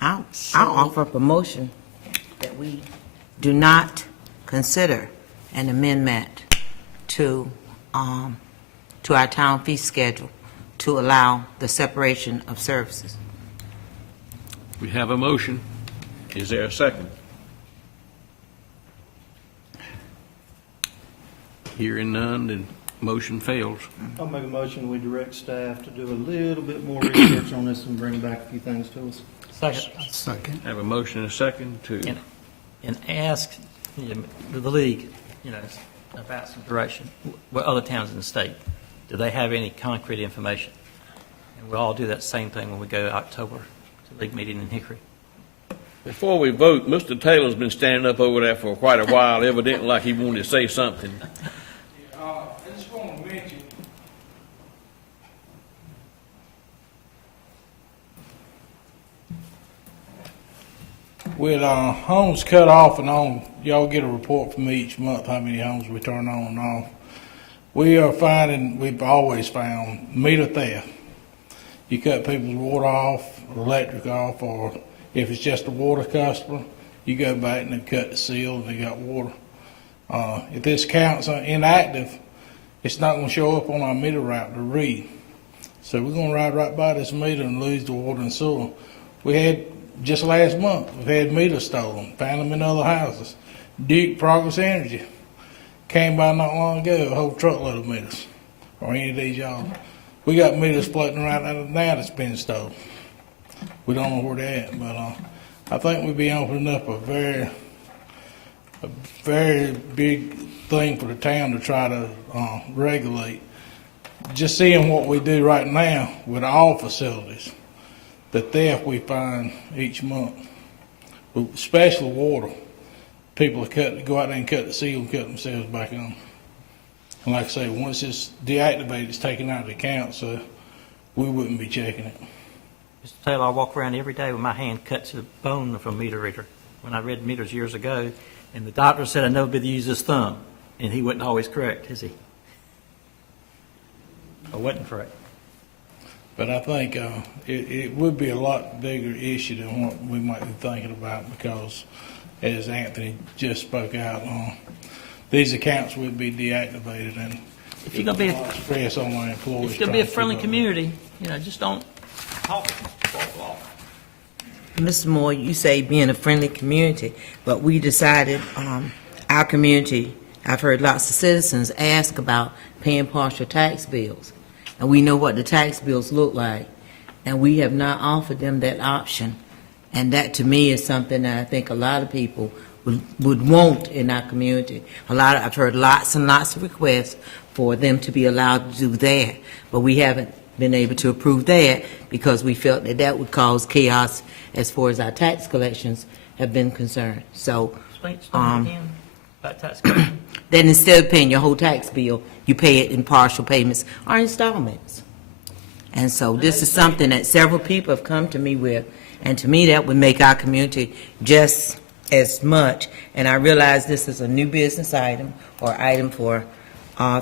I'll offer up a motion that we do not consider an amendment to our town fee schedule to allow the separation of services. We have a motion. Is there a second? Hearing none, the motion fails. I'll make a motion, we direct staff to do a little bit more research on this and bring back a few things to us. Second. Have a motion and a second to, And ask the League, about some direction. What other towns in the state, do they have any concrete information? And we'll all do that same thing when we go to October to the League meeting in Hickory. before we vote, Mr. Taylor's been standing up over there for quite a while, evidently like he wanted to say something. I just want to mention, with homes cut off and on, y'all get a report from me each month how many homes we turn on and off. We are finding, we've always found meter theft. You cut people's water off, electric off, or if it's just a water customer, you go back and they cut the seal and they got water. If this count's inactive, it's not going to show up on our meter route to read. So we're going to ride right by this meter and lose the water and sewer. We had, just last month, we've had meters stolen, found them in other houses. Duke Progress Energy came by not long ago, a whole truckload of meters, or any of these y'all. We got meters floating around out now that's been stolen. We don't know where they're at, but I think we'd be opening up a very big thing for the town to try to regulate. Just seeing what we do right now with all facilities, the theft we find each month, especially water. People go out there and cut the seal and cut themselves back on. And like I say, once it's deactivated, it's taken out of the account, so we wouldn't be checking it. Mr. Taylor, I walk around every day with my hand cut to the bone of a meter reader. When I read meters years ago, and the doctor said I'd never be able to use his thumb, and he wasn't always correct, is he? I wasn't correct. But I think it would be a lot bigger issue than what we might be thinking about, because, as Anthony just spoke out on, these accounts would be deactivated, and if you're going to be stress on our employees. If you're going to be a friendly community, just don't talk it. Mr. Moore, you say being a friendly community, but we decided our community, I've heard lots of citizens ask about paying partial tax bills, and we know what the tax bills look like, and we have not offered them that option. And that, to me, is something that I think a lot of people would want in our community. I've heard lots and lots of requests for them to be allowed to do that, but we haven't been able to approve that because we felt that that would cause chaos as far as our tax collections have been concerned. So, Explain again about tax collection. then instead of paying your whole tax bill, you pay it in partial payments or installments. And so this is something that several people have come to me with, and to me that would make our community just as much. And I realize this is a new business item or item for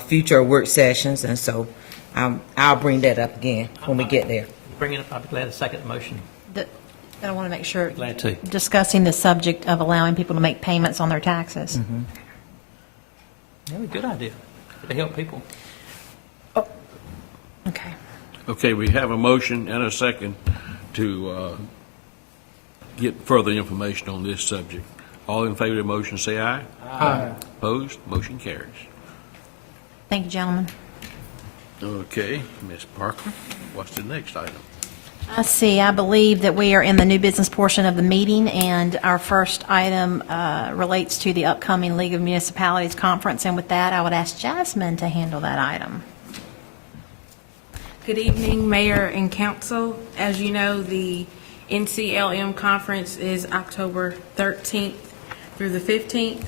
future work sessions, and so I'll bring that up again when we get there. Bring it up, I'll be glad to second the motion. I want to make sure, Glad to. discussing the subject of allowing people to make payments on their taxes. Yeah, good idea. To help people. Okay. Okay, we have a motion and a second to get further information on this subject. All in favor of the motion, say aye. Aye. Opposed? Motion carries. Thank you, gentlemen. Okay, Ms. Parker, what's the next item? I see. I believe that we are in the new business portion of the meeting, and our first item relates to the upcoming League of Municipalities Conference, and with that, I would ask Jasmine to handle that item. Good evening, Mayor and Council. As you know, the NCLM Conference is October 13th through the 15th,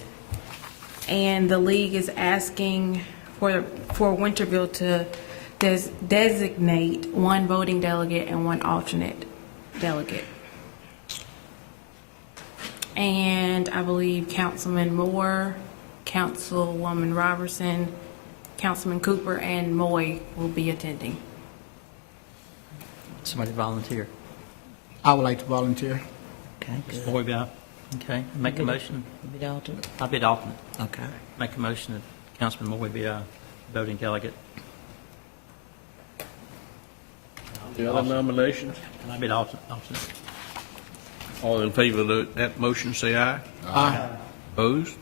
and the League is asking for Winterville to designate one voting delegate and one alternate delegate. And I believe Councilman Moore, Councilwoman Robertson, Councilman Cooper, and Moy will be attending. Somebody volunteer. I would like to volunteer. Okay, Ms. good. Moy, okay, make a motion. You be the alternate? I'll be the alternate. Okay. Make a motion that Councilman Moy be a voting delegate. The other nominations? And I'll be the alternate. All in favor of that motion, say aye. Aye. Opposed?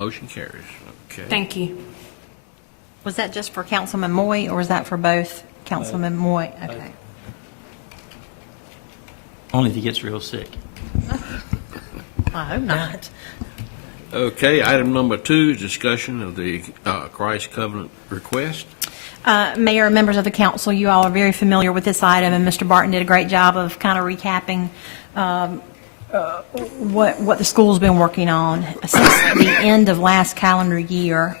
Motion carries. Okay. Thank you. Was that just for Councilman Moy, or was that for both Councilman Moy? Okay. Only if he gets real sick. I hope not. Okay, item number 2 is discussion of the Christ Covenant request. Mayor and members of the council, you all are very familiar with this item, and Mr. Barton did a great job of kind of recapping what the school's been working on. Since the end of last calendar year,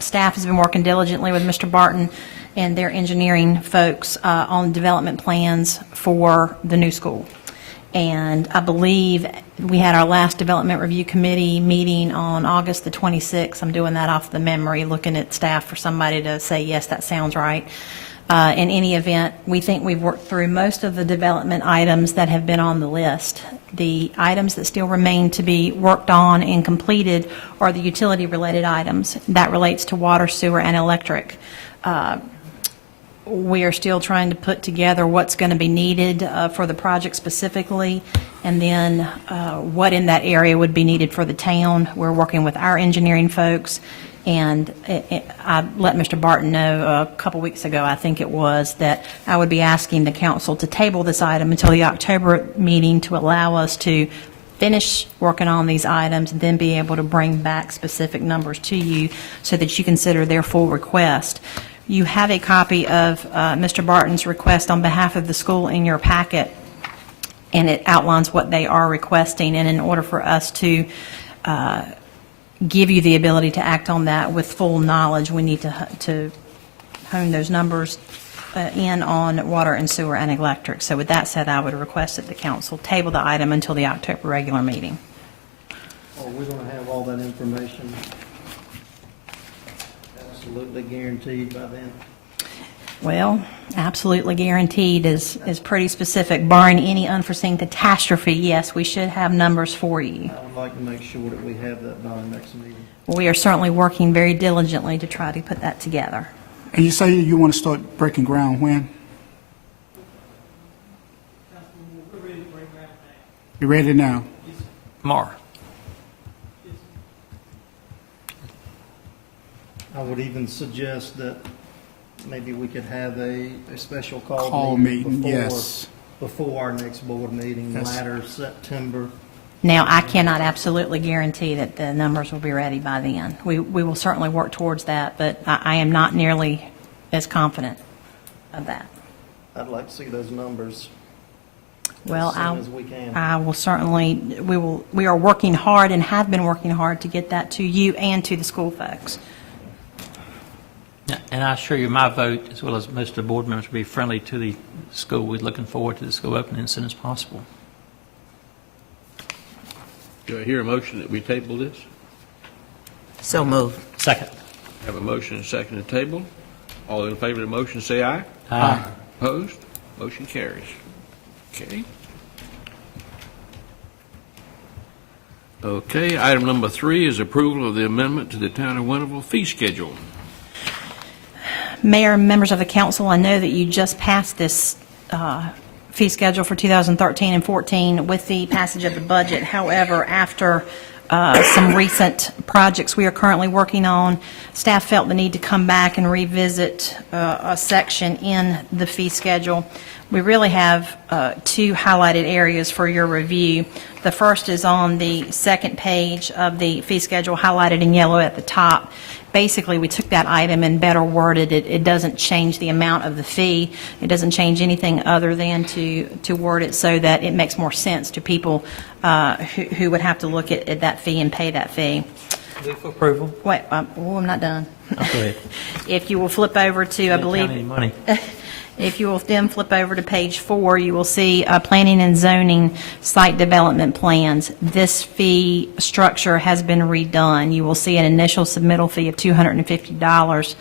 staff has been working diligently with Mr. Barton and their engineering folks on development plans for the new school. And I believe we had our last Development Review Committee meeting on August the 26th. I'm doing that off the memory, looking at staff for somebody to say, yes, that sounds right. In any event, we think we've worked through most of the development items that have been on the list. The items that still remain to be worked on and completed are the utility-related items. That relates to water, sewer, and electric. We are still trying to put together what's going to be needed for the project specifically, and then what in that area would be needed for the town. We're working with our engineering folks, and I let Mr. Barton know a couple weeks ago, I think it was, that I would be asking the council to table this item until the October meeting to allow us to finish working on these items and then be able to bring back specific numbers to you so that you consider their full request. You have a copy of Mr. Barton's request on behalf of the school in your packet, and it outlines what they are requesting. And in order for us to give you the ability to act on that with full knowledge, we need to hone those numbers in on water and sewer and electric. So with that said, I would request that the council table the item until the October regular meeting. Are we going to have all that information absolutely guaranteed by then? Well, absolutely guaranteed is pretty specific. Barring any unforeseen catastrophe, yes, we should have numbers for you. I would like to make sure that we have that by our next meeting. We are certainly working very diligently to try to put that together. And you say you want to start breaking ground when? You ready now? Tomorrow. I would even suggest that maybe we could have a special call Call meeting, before, yes. before our next board meeting, Yes. latter September, Now, I cannot absolutely guarantee that the numbers will be ready by then. We will certainly work towards that, but I am not nearly as confident of that. I'd like to see those numbers Well, as soon as we can. I will certainly, we are working hard and have been working hard to get that to you and to the school folks. And I assure you, my vote, as well as most of the board members, will be friendly to the school. We're looking forward to the school opening as soon as possible. Do I hear a motion that we table this? So moved. Second. Have a motion and a second to table. All in favor of the motion, say aye. Aye. Opposed? Motion carries. Okay. Okay, item number 3 is approval of the amendment to the Town of Winterville fee schedule. Mayor and members of the council, I know that you just passed this fee schedule for 2013 and 14 with the passage of the budget. However, after some recent projects we are currently working on, staff felt the need to come back and revisit a section in the fee schedule. We really have 2 highlighted areas for your review. The first is on the second page of the fee schedule, highlighted in yellow at the top. Basically, we took that item and better worded it. It doesn't change the amount of the fee. It doesn't change anything other than to word it so that it makes more sense to people who would have to look at that fee and pay that fee. Move for approval. Wait, I'm not done. Oh, go ahead. If you will flip over to, I believe. Count any money. If you will then flip over to page 4, you will see planning and zoning site development plans. This fee structure has been redone. You will see an initial submittal fee of $250.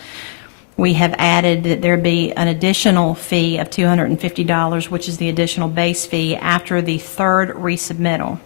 We have added that there be an additional fee of $250, which is the additional base fee after the third resubmittal.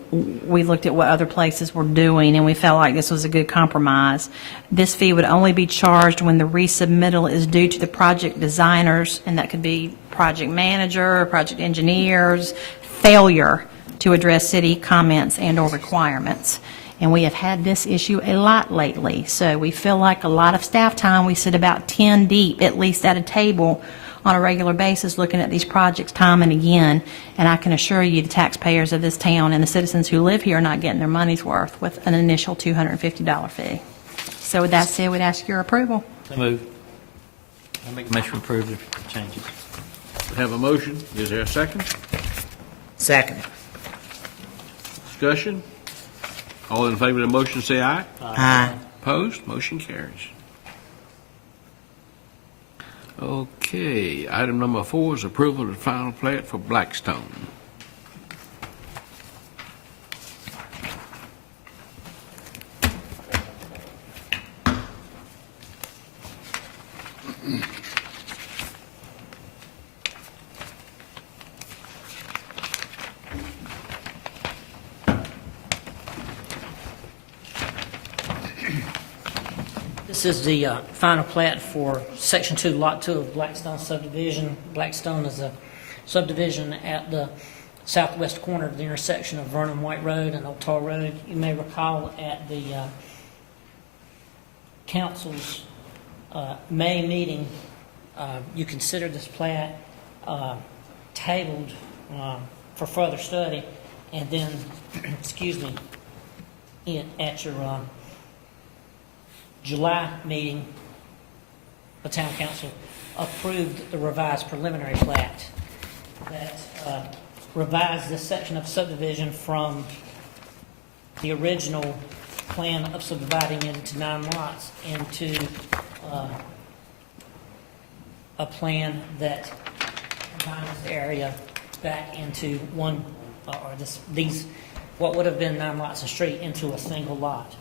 We looked at what other places were doing, and we felt like this was a good compromise. This fee would only be charged when the resubmittal is due to the project designers, and that could be project manager, project engineers, failure to address city comments and or requirements. And we have had this issue a lot lately, so we feel like a lot of staff time. We sit about 10 deep, at least at a table, on a regular basis looking at these projects time and again, and I can assure you the taxpayers of this town and the citizens who live here are not getting their money's worth with an initial $250 fee. So with that said, we'd ask your approval. So move. I make a motion to approve the changes. Have a motion. Is there a second? Second. Discussion? All in favor of the motion, say aye. Aye. Opposed? Motion carries. Okay, item number 4 is approval of the final plat for Blackstone. This is the final plat for Section 2, Lot 2 of Blackstone subdivision. Blackstone is a subdivision at the southwest corner of the intersection of Vernon White Road and Old Tar Road. You may recall at the council's May meeting, you considered this plat tabled for further study, and then, excuse me, at your July meeting, the town council approved the revised preliminary plat that revised this section of subdivision from the original plan of subdividing it into 9 lots into a plan that combines the area back into one, these, what would have been 9 lots of street into a single lot.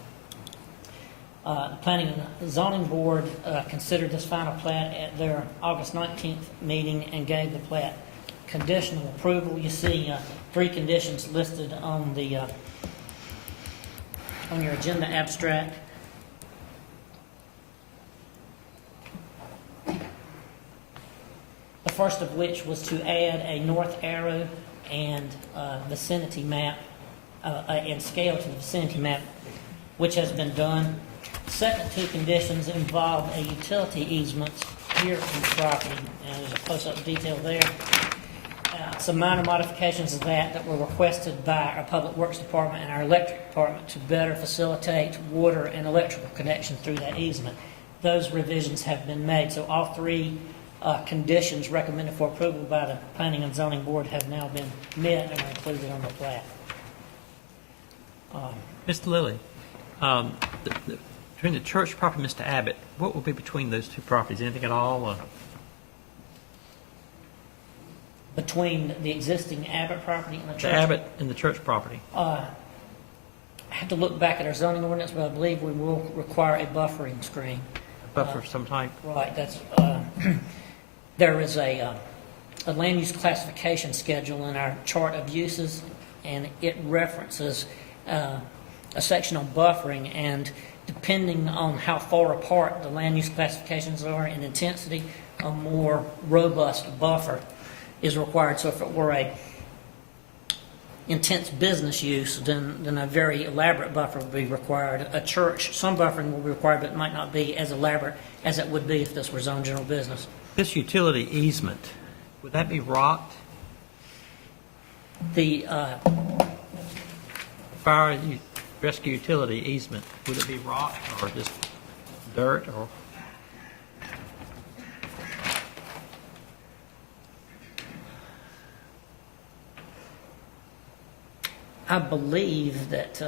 The Planning and Zoning Board considered this final plat at their August 19th meeting and gave the plat conditional approval. You see 3 conditions listed on the on your agenda abstract. The first of which was to add a north arrow and vicinity map and scale to the vicinity map, which has been done. The second 2 conditions involve a utility easement here on the property, and there's a close-up detail there. some minor modifications of that were requested by our Public Works Department and our Electric Department to better facilitate water and electrical connection through that easement. Those revisions have been made, so all three conditions recommended for approval by the Planning and Zoning Board have now been met and are included on the plat. Mr. Lilly, between the church property and Mr. Abbott, what will be between those two properties? Anything at all? Between the existing Abbott property and the The church? Abbott and the church property? I have to look back at our zoning ordinance, but I believe we will require a buffering screen. Buffer of some type? Right, that's, there is a land use classification schedule in our chart of uses, and it references a section on buffering, and depending on how far apart the land use classifications are in intensity, a more robust buffer is required. So if it were a intense business use, then a very elaborate buffer would be required. A church, some buffering will be required, but it might not be as elaborate as it would be if this were zone general business. This utility easement, would that be rocked? The Fire rescue utility easement, would it be rocked or just dirt or? I believe that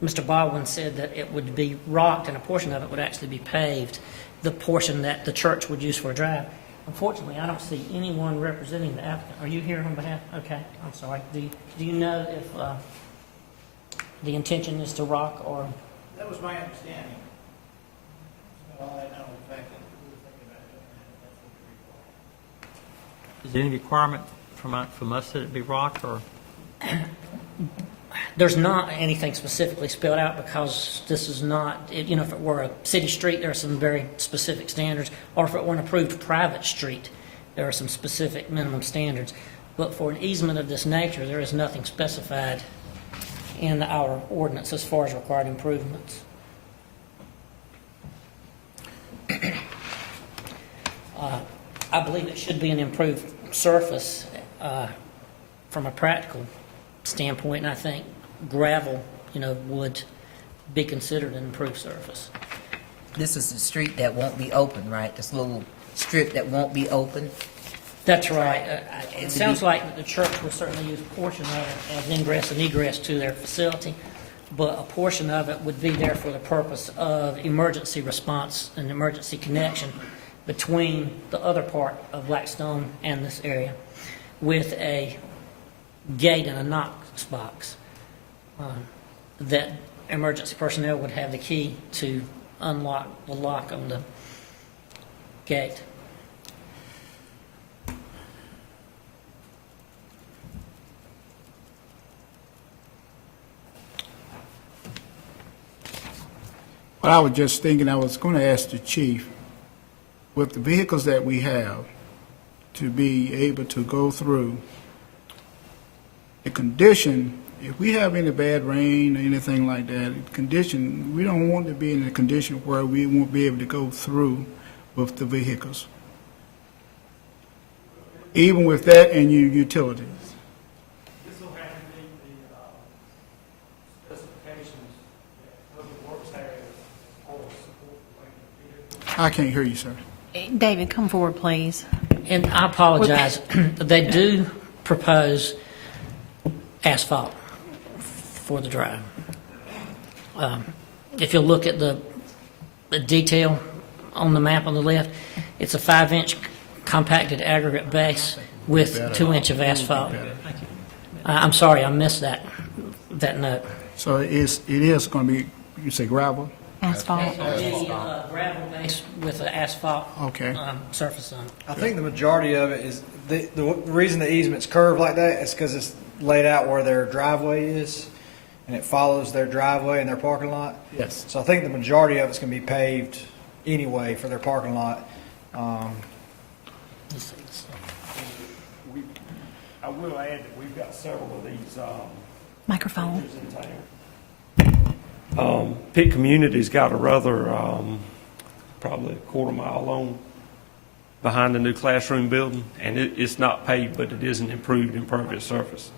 Mr. Baldwin said that it would be rocked and a portion of it would actually be paved, the portion that the church would use for a drive. Unfortunately, I don't see anyone representing the applicant. Are you here on behalf? Okay, I'm sorry. Do you know if the intention is to rock or? That was my understanding. All I know is the fact that we were thinking about doing that, Is there any requirement from us that it be rocked or? There's not anything specifically spelled out because this is not, if it were a city street, there are some very specific standards, or if it were an approved private street, there are some specific minimum standards. But for an easement of this nature, there is nothing specified in our ordinance as far as required improvements. I believe it should be an improved surface from a practical standpoint, and I think gravel, would be considered an improved surface. This is the street that won't be open, right? This little strip that won't be open? That's right. It sounds like the church will certainly use a portion of it as ingress and egress to their facility, but a portion of it would be there for the purpose of emergency response and emergency connection between the other part of Blackstone and this area with a gate and a Knox box that emergency personnel would have the key to unlock the lock on the gate. Well, I was just thinking, I was going to ask the chief, with the vehicles that we have, to be able to go through the condition, if we have any bad rain or anything like that, condition, we don't want to be in a condition where we won't be able to go through with the vehicles. Even with that and your utilities. This will have to meet the specifications that Public Works has for support. I can't hear you, sir. David, come forward, please. And I apologize. They do propose asphalt for the drive. If you look at the detail on the map on the left, it's a 5-inch compacted aggregate base with 2-inch of asphalt. I'm sorry, I missed that note. So it is going to be, you say gravel? Asphalt. Gravel base with an asphalt surface on it. I think the majority of it is, the reason the easement's curved like that is because it's laid out where their driveway is, and it follows their driveway and their parking lot. Yes. So I think the majority of it's going to be paved anyway for their parking lot. I will add that we've got several of these Microphone. in town. Pitt Community's got a rather, probably a quarter mile long behind the new classroom building, and it's not paved, but it is an improved impervious surface.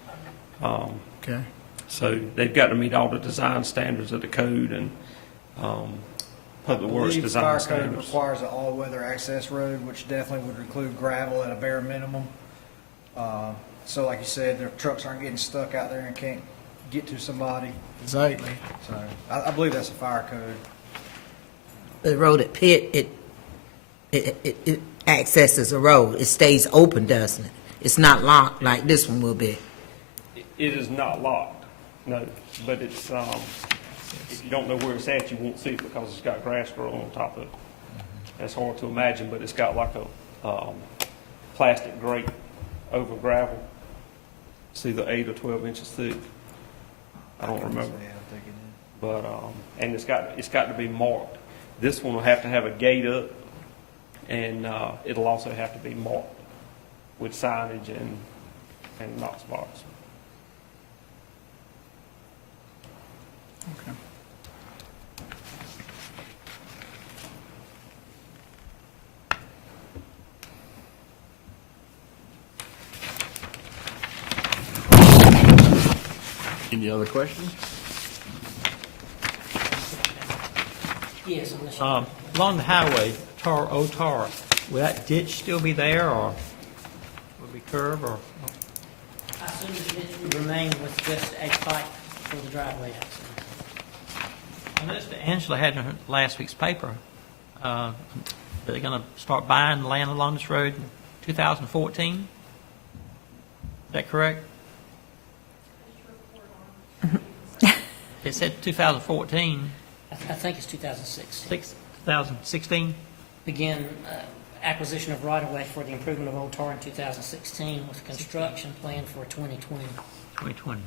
Okay. So they've got to meet all the design standards of the code and public works I believe design fire code standards. requires an all-weather access road, which definitely would include gravel at a bare minimum. So like you said, their trucks aren't getting stuck out there and can't get to somebody. Exactly. So I believe that's a fire code. The road at Pitt, it accesses a road. It stays open, doesn't it? It's not locked like this one will be. It is not locked, no, but it's, if you don't know where it's at, you won't see it because it's got grass growing on top of it. That's hard to imagine, but it's got like a plastic grate over gravel. It's either 8 or 12 inches thick. I don't remember. But, and it's got to be marked. This one will have to have a gate up, and it'll also have to be marked with signage and Knox box. Okay. Any other questions? Yes, unless Along the highway, Old Tar, will that ditch still be there, or will it be curved, or? I assume the ditch would remain with just a pipe for the driveway access. I noticed that Angela had in her last week's paper, they're going to start buying land along this road in 2014? Is that correct? It said 2014. I think it's 2006. 2016? Begin acquisition of right-of-way for the improvement of Old Tar in 2016 with construction plan for 2020. 2020.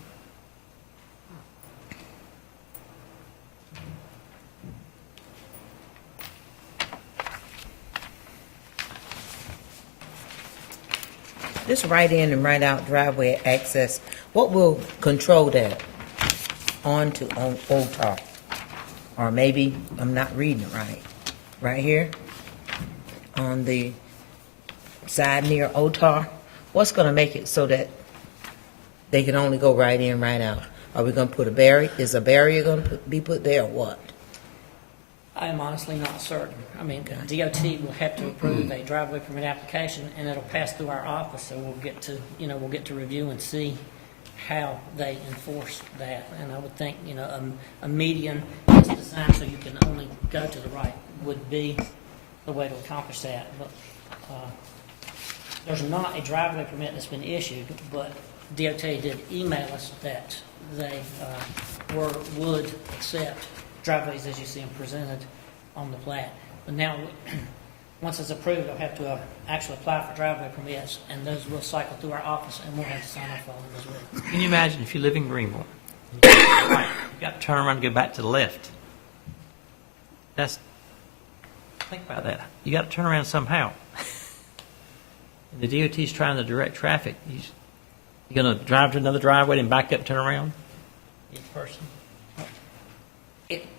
This right in and right out driveway access, what will control that onto Old Tar? Or maybe I'm not reading it right. Right here on the side near Old Tar, what's going to make it so that they can only go right in, right out? Are we going to put a barrier? Is a barrier going to be put there or what? I am honestly not certain. I mean, DOT will have to approve a driveway permit application, and it'll pass through our office, so we'll get to review and see how they enforce that. And I would think, a median is designed so you can only go to the right would be the way to accomplish that. But there's not a driveway permit that's been issued, but DOT did email us that they would accept driveways as you see them presented on the plat. But now, once it's approved, they'll have to actually apply for driveway permits, and those will cycle through our office, and we'll have to sign off on them as well. Can you imagine if you live in Greenville? You got to turn around and go back to the left. Think about that. You got to turn around somehow. And the DOT's trying to direct traffic. You're going to drive to another driveway and back up and turn around? Each person?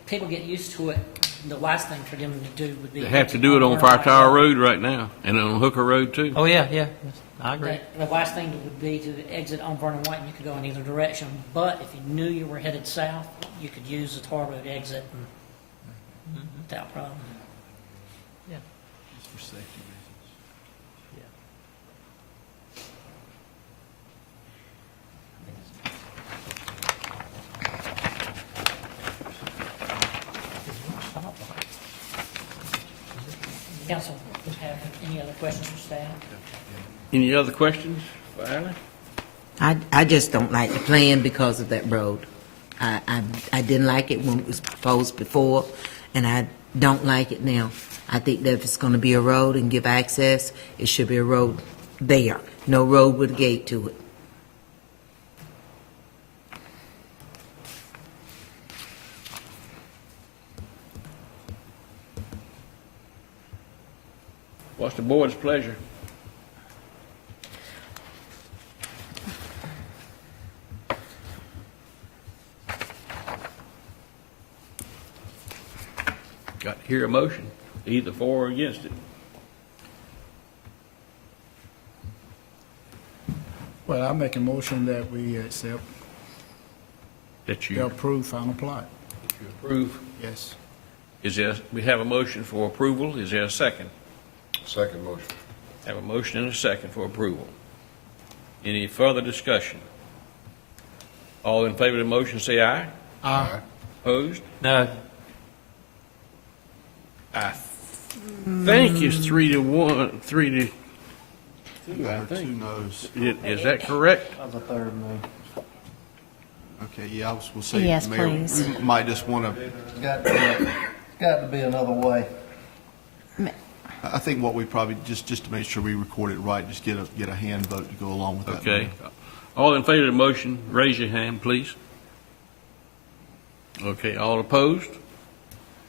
People get used to it. The last thing for them to do would be... They have to do it on Fire Tower Road right now, and on Hooker Road too. Oh, yeah. I agree. The last thing would be to exit on Vernon White, and you could go in either direction. But if you knew you were headed south, you could use the Tar Road exit without problem. Yeah. Just for safety reasons. Council, have any other questions for staff? Any other questions for Alan? I just don't like the plan because of that road. I didn't like it when it was proposed before, and I don't like it now. I think that if it's going to be a road and give access, it should be a road there, no road with a gate to it. What's the board's pleasure? Got to hear a motion, either for or against it. Well, I make a motion that we accept That the you approved final plot. approve? Yes. Is there, we have a motion for approval. Is there a second? Second motion. Have a motion and a second for approval. Any further discussion? All in favor of the motion, say aye. Aye. Opposed? No. I think it's 3-1, 3-2, I think. Two noes. Is that correct? That was a third no. Okay, yeah, I was going to say, Yes, Mayor, please. we might just want to. Got to be another way. I think what we probably, just to make sure we record it right, just get a hand vote to go along with that. Okay. All in favor of the motion, raise your hand, please. Okay, all opposed?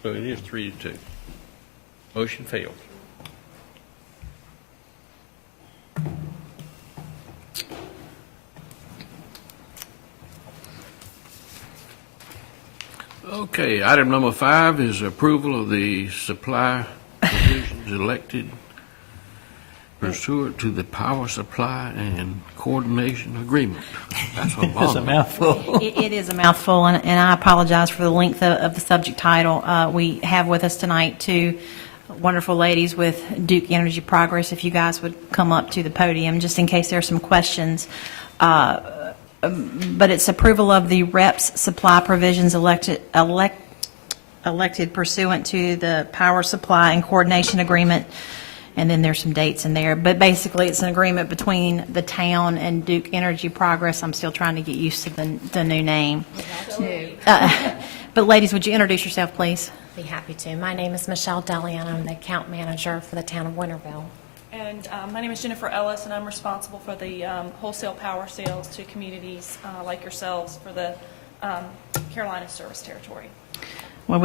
So it is 3-2. Motion failed. Okay, item number 5 is approval of the supply provisions elected pursuant to the power supply and coordination agreement. That's a long. It's a mouthful. It is a mouthful, and I apologize for the length of the subject title. We have with us tonight two wonderful ladies with Duke Energy Progress. If you guys would come up to the podium, just in case there are some questions. But it's approval of the REPS supply provisions elected pursuant to the power supply and coordination agreement. And then there's some dates in there. But basically, it's an agreement between the town and Duke Energy Progress. I'm still trying to get used to the new name. But ladies, would you introduce yourself, please? Be happy to. My name is Michelle Delian. I'm the account manager for the town of Winterville. And my name is Jennifer Ellis, and I'm responsible for the wholesale power sales to communities like yourselves for the Carolina Service Territory. Well,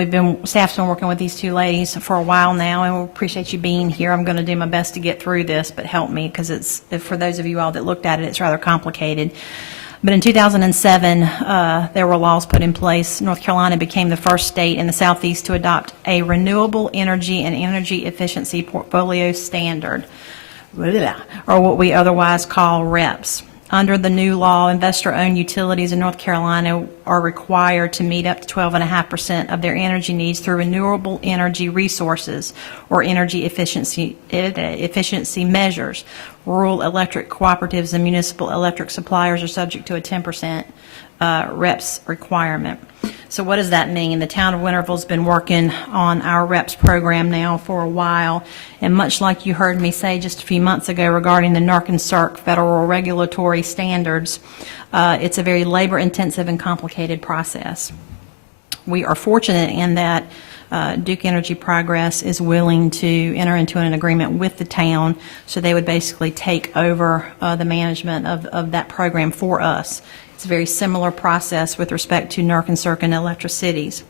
staff's been working with these two ladies for a while now, and we appreciate you being here. I'm going to do my best to get through this, but help me, because it's, for those of you all that looked at it, it's rather complicated. But in 2007, there were laws put in place. North Carolina became the first state in the Southeast to adopt a renewable energy and energy efficiency portfolio standard, or what we otherwise call REPS. Under the new law, investor-owned utilities in North Carolina are required to meet up to 12.5% of their energy needs through renewable energy resources or energy efficiency measures. Rural electric cooperatives and municipal electric suppliers are subject to a 10% REPS requirement. So what does that mean? The town of Winterville has been working on our REPS program now for a while, and much like you heard me say just a few months ago regarding the NERC and CERC federal regulatory standards, it's a very labor-intensive and complicated process. We are fortunate in that Duke Energy Progress is willing to enter into an agreement with the town, so they would basically take over the management of that program for us. It's a very similar process with respect to NERC and CERC and electricities.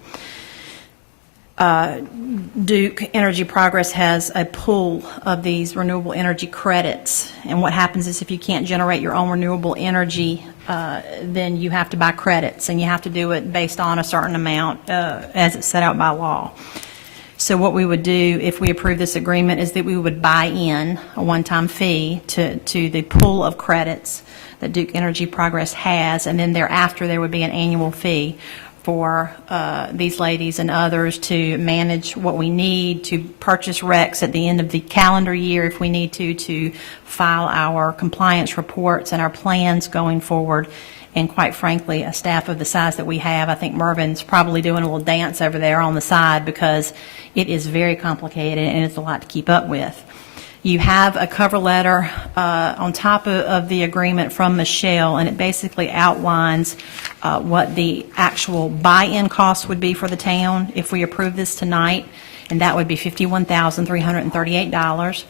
Duke Energy Progress has a pool of these renewable energy credits, and what happens is if you can't generate your own renewable energy, then you have to buy credits, and you have to do it based on a certain amount as it's set out by law. So what we would do if we approve this agreement is that we would buy in a one-time fee to the pool of credits that Duke Energy Progress has, and then thereafter there would be an annual fee for these ladies and others to manage what we need, to purchase RECs at the end of the calendar year if we need to file our compliance reports and our plans going forward. And quite frankly, a staff of the size that we have, I think Mervin's probably doing a little dance over there on the side because it is very complicated and it's a lot to keep up with. You have a cover letter on top of the agreement from Michelle, and it basically outlines what the actual buy-in cost would be for the town if we approve this tonight, and that would be $51,338.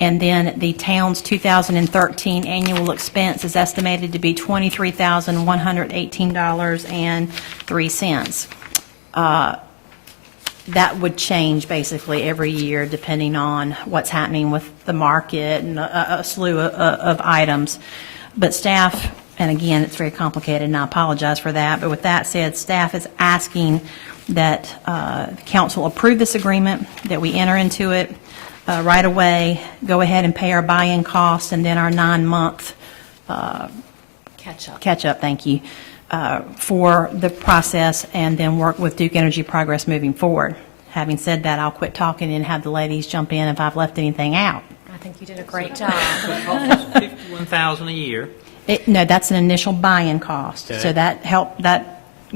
And then the town's 2013 annual expense is estimated to be $23,118.03. That would change basically every year depending on what's happening with the market and a slew of items. But staff, and again, it's very complicated, and I apologize for that, but with that said, staff is asking that the council approve this agreement, that we enter into it right away, go ahead and pay our buy-in costs, and then our 9-month catch up, thank you, for the process, and then work with Duke Energy Progress moving forward. Having said that, I'll quit talking and have the ladies jump in if I've left anything out. I think you did a great job. $51,000 a year. No, that's an initial buy-in cost. Okay. So that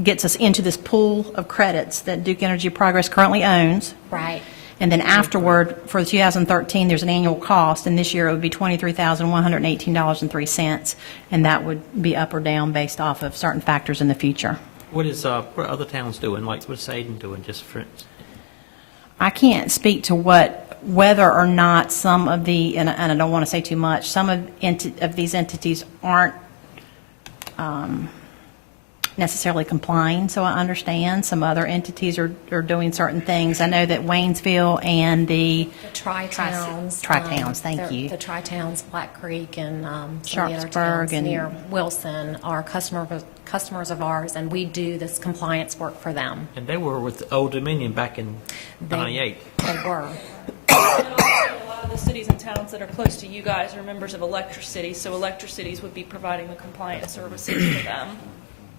gets us into this pool of credits that Duke Energy Progress currently owns. Right. And then afterward, for 2013, there's an annual cost, and this year it would be $23,118.03, and that would be up or down based off of certain factors in the future. What are other towns doing? Like, what's Aden doing, just for instance? I can't speak to whether or not some of the, and I don't want to say too much, some of these entities aren't necessarily complying, so I understand. Some other entities are doing certain things. I know that Waynesville and the Tri-Towns. Thank you. The Tri-Towns, Black Creek, and some of the other Sharpsburg towns and- near Wilson are customers of ours, and we do this compliance work for them. And they were with Old Dominion back in '98. They were. And also, a lot of the cities and towns that are close to you guys are members of Electricities, so Electricities would be providing the compliance services for them.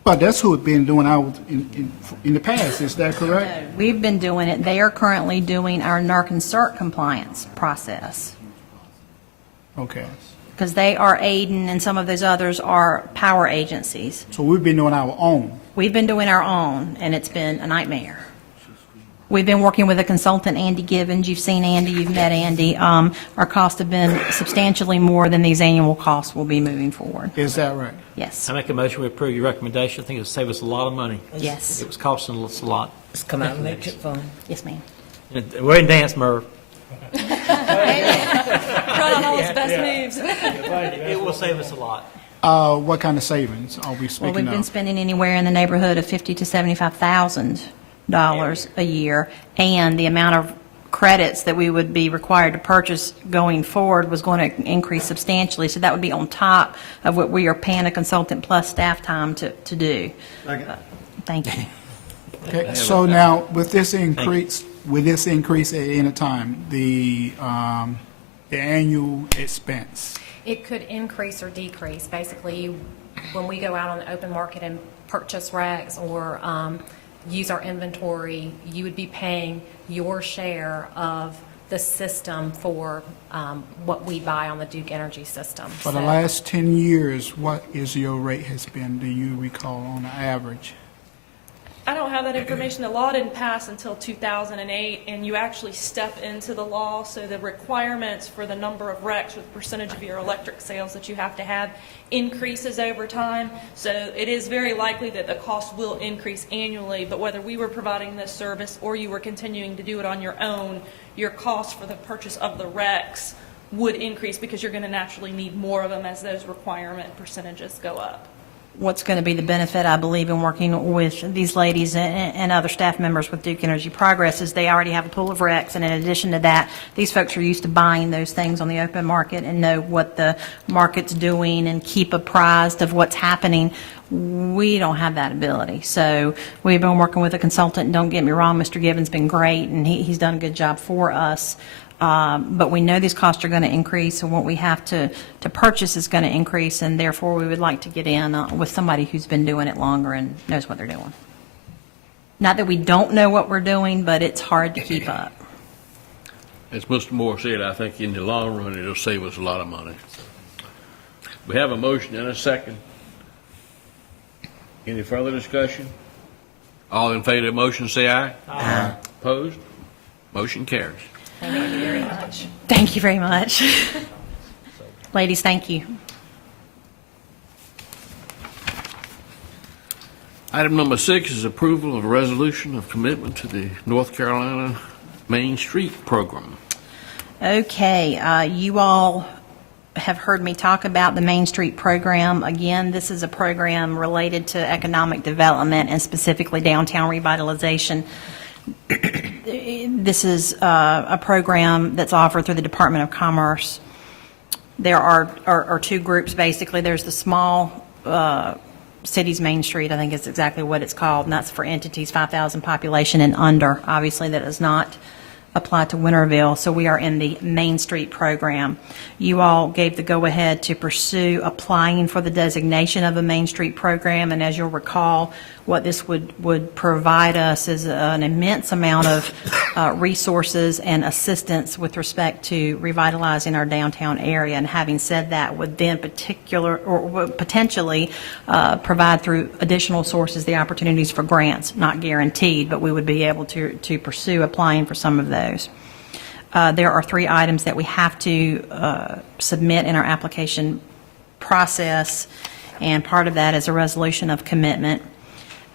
But that's who had been doing ours in the past, is that correct? We've been doing it. They are currently doing our NERC and CERT compliance process, Okay. because they are Aden and some of those others are power agencies. So we've been doing our own. We've been doing our own, and it's been a nightmare. We've been working with a consultant, Andy Gibbons. You've seen Andy, you've met Andy. Our costs have been substantially more than these annual costs will be moving forward. Is that right? Yes. I make a motion we approve your recommendation. I think it'll save us a lot of money. Yes. It was costing us a lot. It's come out of electric fund. Yes, ma'am. We're in dance, Merv. Trying on all his best moves. It will save us a lot. What kind of savings are we Well, speaking we've been of? spending anywhere in the neighborhood of $50,000 to $75,000 a year, and the amount of credits that we would be required to purchase going forward was going to increase substantially. So that would be on top of what we are paying a consultant plus staff time to do. Thank you. Okay, so now, with this increase at any time, the annual expense, It could increase or decrease. Basically, when we go out on the open market and purchase RECs or use our inventory, you would be paying your share of the system for what we buy on the Duke Energy system. for the last 10 years, what is your rate has been, do you recall, on the average? I don't have that information. The law didn't pass until 2008, and you actually step into the law, so the requirements for the number of RECs with percentage of your electric sales that you have to have increases over time. So it is very likely that the cost will increase annually, but whether we were providing this service or you were continuing to do it on your own, your cost for the purchase of the RECs would increase because you're going to naturally need more of them as those requirement percentages go up. What's going to be the benefit, I believe, in working with these ladies and other staff members with Duke Energy Progress is they already have a pool of RECs, and in addition to that, these folks are used to buying those things on the open market and know what the market's doing and keep apprised of what's happening. We don't have that ability. So we've been working with a consultant. Don't get me wrong, Mr. Gibbons has been great, and he's done a good job for us. But we know these costs are going to increase, and what we have to purchase is going to increase, and therefore we would like to get in with somebody who's been doing it longer and knows what they're doing. Not that we don't know what we're doing, but it's hard to keep up. As Mr. Moore said, I think in the long run, it'll save us a lot of money. We have a motion and a second. Any further discussion? All in favor of the motion, say aye. Aye. Opposed? Motion carries. Thank you very much. Thank you very much. Ladies, thank you. Item number 6 is approval of a resolution of commitment to the North Carolina Main Street Program. Okay, you all have heard me talk about the Main Street program. Again, this is a program related to economic development and specifically downtown revitalization. This is a program that's offered through the Department of Commerce. There are two groups, basically. There's the small cities Main Street, I think is exactly what it's called, and that's for entities 5,000 population and under. Obviously, that is not apply to Winterville, so we are in the Main Street program. You all gave the go-ahead to pursue applying for the designation of a Main Street program, and as you'll recall, what this would provide us is an immense amount of resources and assistance with respect to revitalizing our downtown area. And having said that, would then would potentially provide through additional sources the opportunities for grants, not guaranteed, but we would be able to pursue applying for some of those. There are 3 items that we have to submit in our application process, and part of that is a resolution of commitment,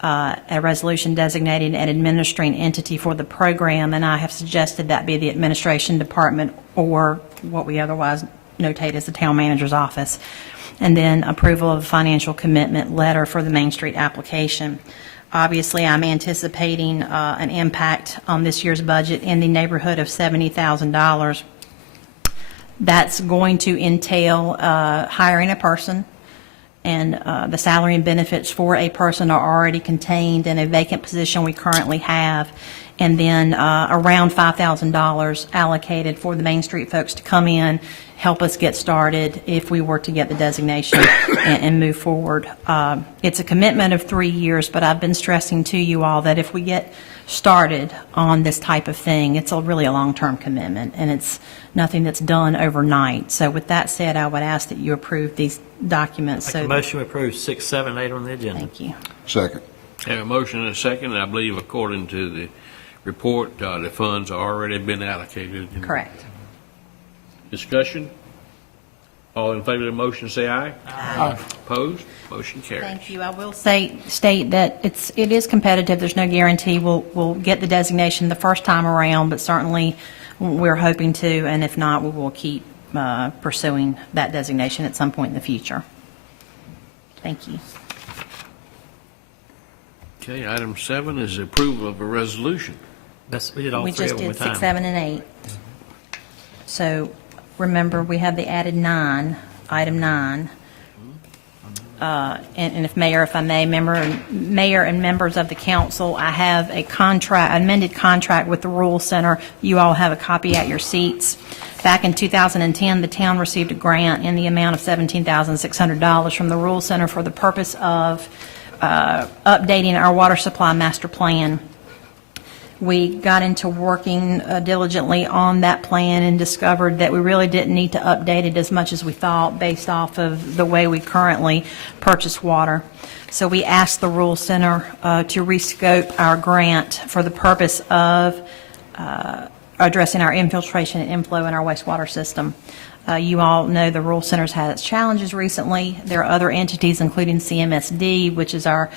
a resolution designating an administering entity for the program, and I have suggested that be the administration department or what we otherwise notate as the town manager's office, and then approval of a financial commitment letter for the Main Street application. Obviously, I'm anticipating an impact on this year's budget in the neighborhood of $70,000. That's going to entail hiring a person, and the salary and benefits for a person are already contained in a vacant position we currently have, and then around $5,000 allocated for the Main Street folks to come in, help us get started if we were to get the designation and move forward. It's a commitment of 3 years, but I've been stressing to you all that if we get started on this type of thing, it's really a long-term commitment, and it's nothing that's done overnight. So with that said, I would ask that you approve these documents. Make a motion to approve 6, 7, 8 on the agenda. Thank you. Second. Have a motion and a second, and I believe according to the report, the funds have already been allocated. Correct. Discussion? All in favor of the motion, say aye. Aye. Opposed? Motion carries. Thank you. I will state that it is competitive. There's no guarantee we'll get the designation the first time around, but certainly we're hoping to, and if not, we will keep pursuing that designation at some point in the future. Thank you. Okay, item 7 is approval of a resolution. We did all We three just of them did at a 6, time. 7, and 8. So remember, we have the added 9, item 9. And if Mayor, if I may, Mayor and members of the council, I have a amended contract with the Rural Center. You all have a copy at your seats. Back in 2010, the town received a grant in the amount of $17,600 from the Rural Center for the purpose of updating our water supply master plan. We got into working diligently on that plan and discovered that we really didn't need to update it as much as we thought based off of the way we currently purchase water. So we asked the Rural Center to rescope our grant for the purpose of addressing our infiltration and inflow in our wastewater system. You all know the Rural Center's had its challenges recently. There are other entities, including CMSD, which is our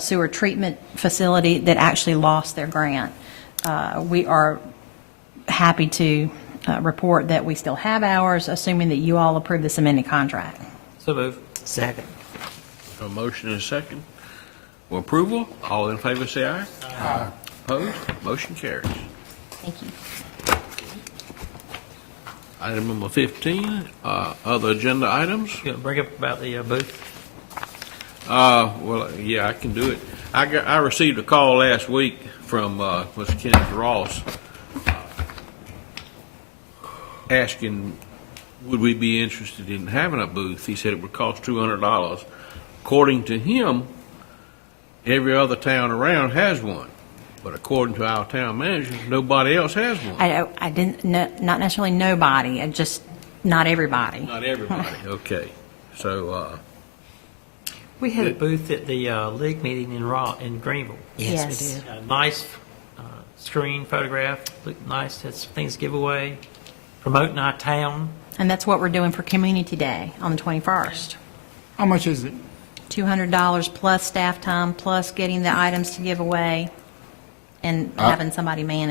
sewer treatment facility, that actually lost their grant. We are happy to report that we still have ours, assuming that you all approve this amended contract. So move. Second. A motion and a second for approval. All in favor, say aye. Aye. Opposed? Motion carries. Thank you. Item number 15, other agenda items. You gonna bring up about the booth? Well, yeah, I can do it. I received a call last week from Mr. Kenneth Ross asking would we be interested in having a booth. He said it would cost $200. According to him, every other town around has one. But according to our town manager, nobody else has one. I didn't, not necessarily nobody, just not everybody. Not everybody, okay. So, We had a booth at the league meeting in Greenville. Yes, we did. A nice screen photograph, looked nice, had some things to give away, promoting our town. And that's what we're doing for Community Day on the 21st. How much is it? $200 plus staff time, plus getting the items to give away, and having somebody man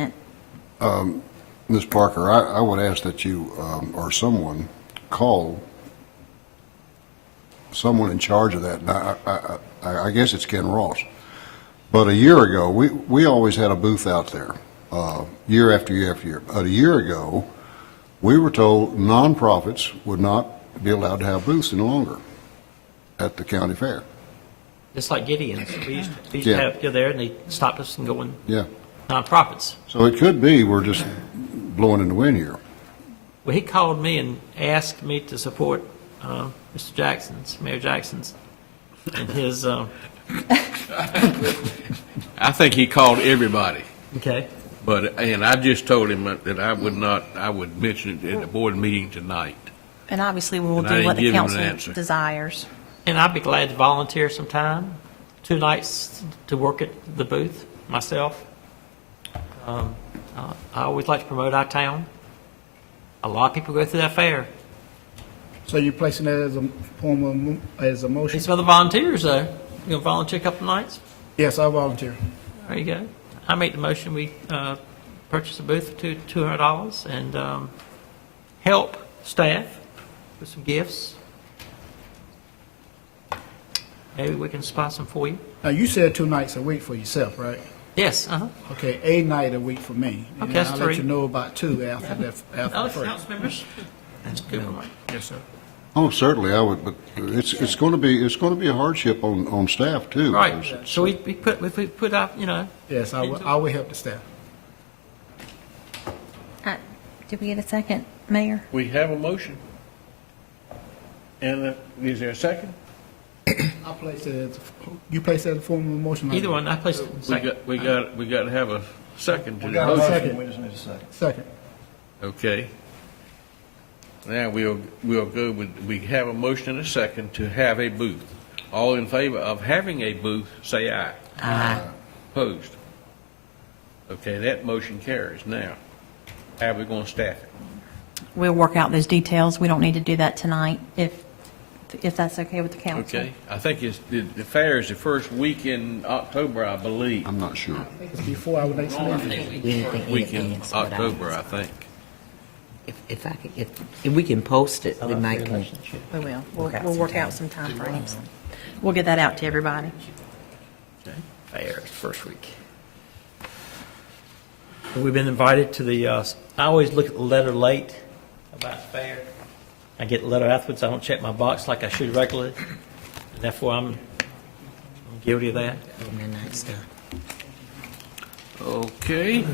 it. Ms. Parker, I would ask that you or someone call someone in charge of that. Now, I guess it's Ken Ross. But a year ago, we always had a booth out there, year after year after year. But a year ago, we were told nonprofits would not be allowed to have booths any longer at the county fair. Just like Gideon's. We used to Yeah. have, go there and they stopped us from going. Yeah. nonprofits. So it could be we're just blowing in the wind here. Well, he called me and asked me to support Mr. Mayor Jackson's, and his. I think he called everybody. Okay. And I just told him that I would mention it at the board meeting tonight. And obviously, we will And I do didn't what the give him an council answer. desires. And I'd be glad to volunteer some time, 2 nights to work at the booth myself. I always like to promote our town. A lot of people go through that fair. So you're placing that as a form of, as a motion? Need some other volunteers, though. You gonna volunteer a couple nights? Yes, I volunteer. There you go. I make the motion, we purchase a booth for $200 and help staff with some gifts. Maybe we can spot some for you. Now, you said 2 nights a week for yourself, right? Yes, uh-huh. Okay, a night a week for me. And Okay, that's I'll 3. let you know about 2 after the Other first. council members? That's good one. Yes, sir. Oh, certainly, I would, but it's going to be a hardship on staff too. Right. because So we put out, Yes, I will help the staff. Did we get a second, Mayor? We have a motion. And is there a second? I place it as, you place that as a form of motion? Either one, I placed it second. We got to have a second to We the got a motion. motion, we just need a second. Second. Okay. Now we'll go with, we have a motion and a second to have a booth. All in favor of having a booth, say aye. Aye. Opposed? Okay, that motion carries. Now, how are we going to staff it? We'll work out those details. We don't need to do that tonight, if that's okay with the council. Okay, I think the fair is the first week in October, I believe. I'm not sure. It's before our next meeting. We didn't think Week in anything, but October, I think. if we can post it, we might can. We will. We'll work out some time frames. We'll get that out to everybody. Okay. Fair, first week. We've been invited to the, I always look at the letter late about the fair. I get the letter afterwards, I don't check my box like I should regularly. And therefore, I'm guilty of that. Midnight stuff. Okay.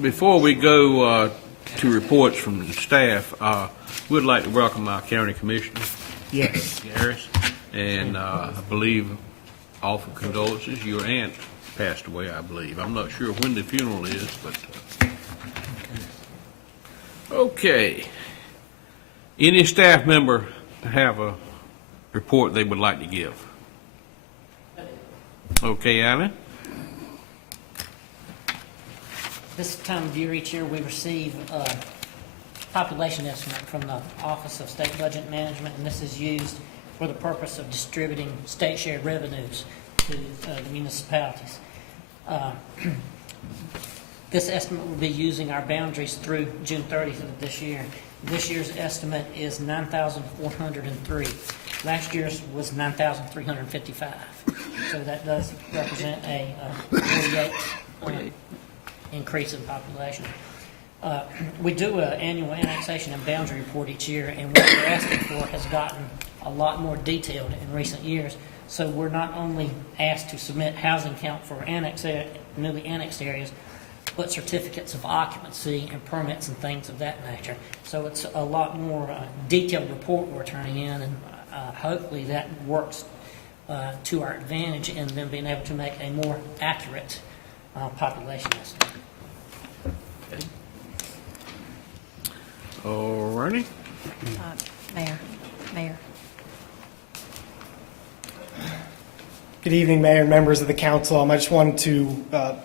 Before we go to reports from the staff, we'd like to welcome our county commissioner, Yes. Harris, and I believe offer condolences. Your aunt passed away, I believe. I'm not sure when the funeral is, but okay. Any staff member have a report they would like to give? Okay, Alan? This time of year, each year, we receive a population estimate from the Office of State Budget Management, and this is used for the purpose of distributing state shared revenues to the municipalities. This estimate will be using our boundaries through June 30th of this year. This year's estimate is 9,403. Last year's was 9,355. So that does represent a 48 increase in population. We do an annual annexation and boundary report each year, and what we're asking for has gotten a lot more detailed in recent years. So we're not only asked to submit housing count for newly annexed areas, but certificates of occupancy and permits and things of that nature. So it's a lot more detailed report we're turning in, and hopefully that works to our advantage in them being able to make a more accurate population estimate. Okay. All righty. Mayor. Good evening, Mayor and members of the council. I just wanted to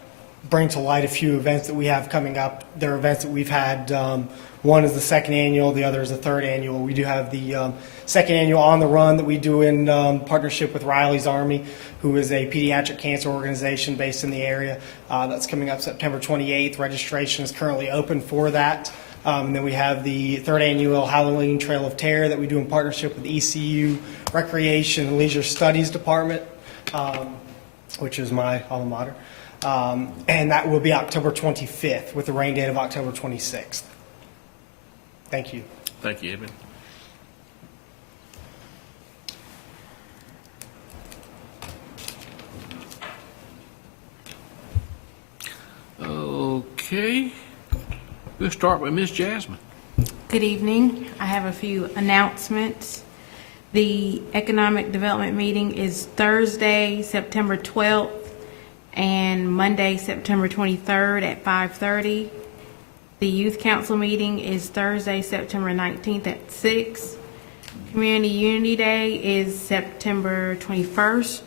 bring to light a few events that we have coming up. There are events that we've had. One is the second annual, the other is the third annual. We do have the second annual On the Run that we do in partnership with Riley's Army, who is a pediatric cancer organization based in the area. That's coming up September 28th. Registration is currently open for that. And then we have the third annual Halloween Trail of Terror that we do in partnership with ECU Recreation and Leisure Studies Department, which is my alma mater. And that will be October 25th with the rain date of October 26th. Thank you. Thank you, Evan. Okay. We'll start with Miss Jasmine. Good evening. I have a few announcements. The Economic Development meeting is Thursday, September 12th, and Monday, September 23rd at 5:30. The Youth Council meeting is Thursday, September 19th at 6. Community Unity Day is September 21st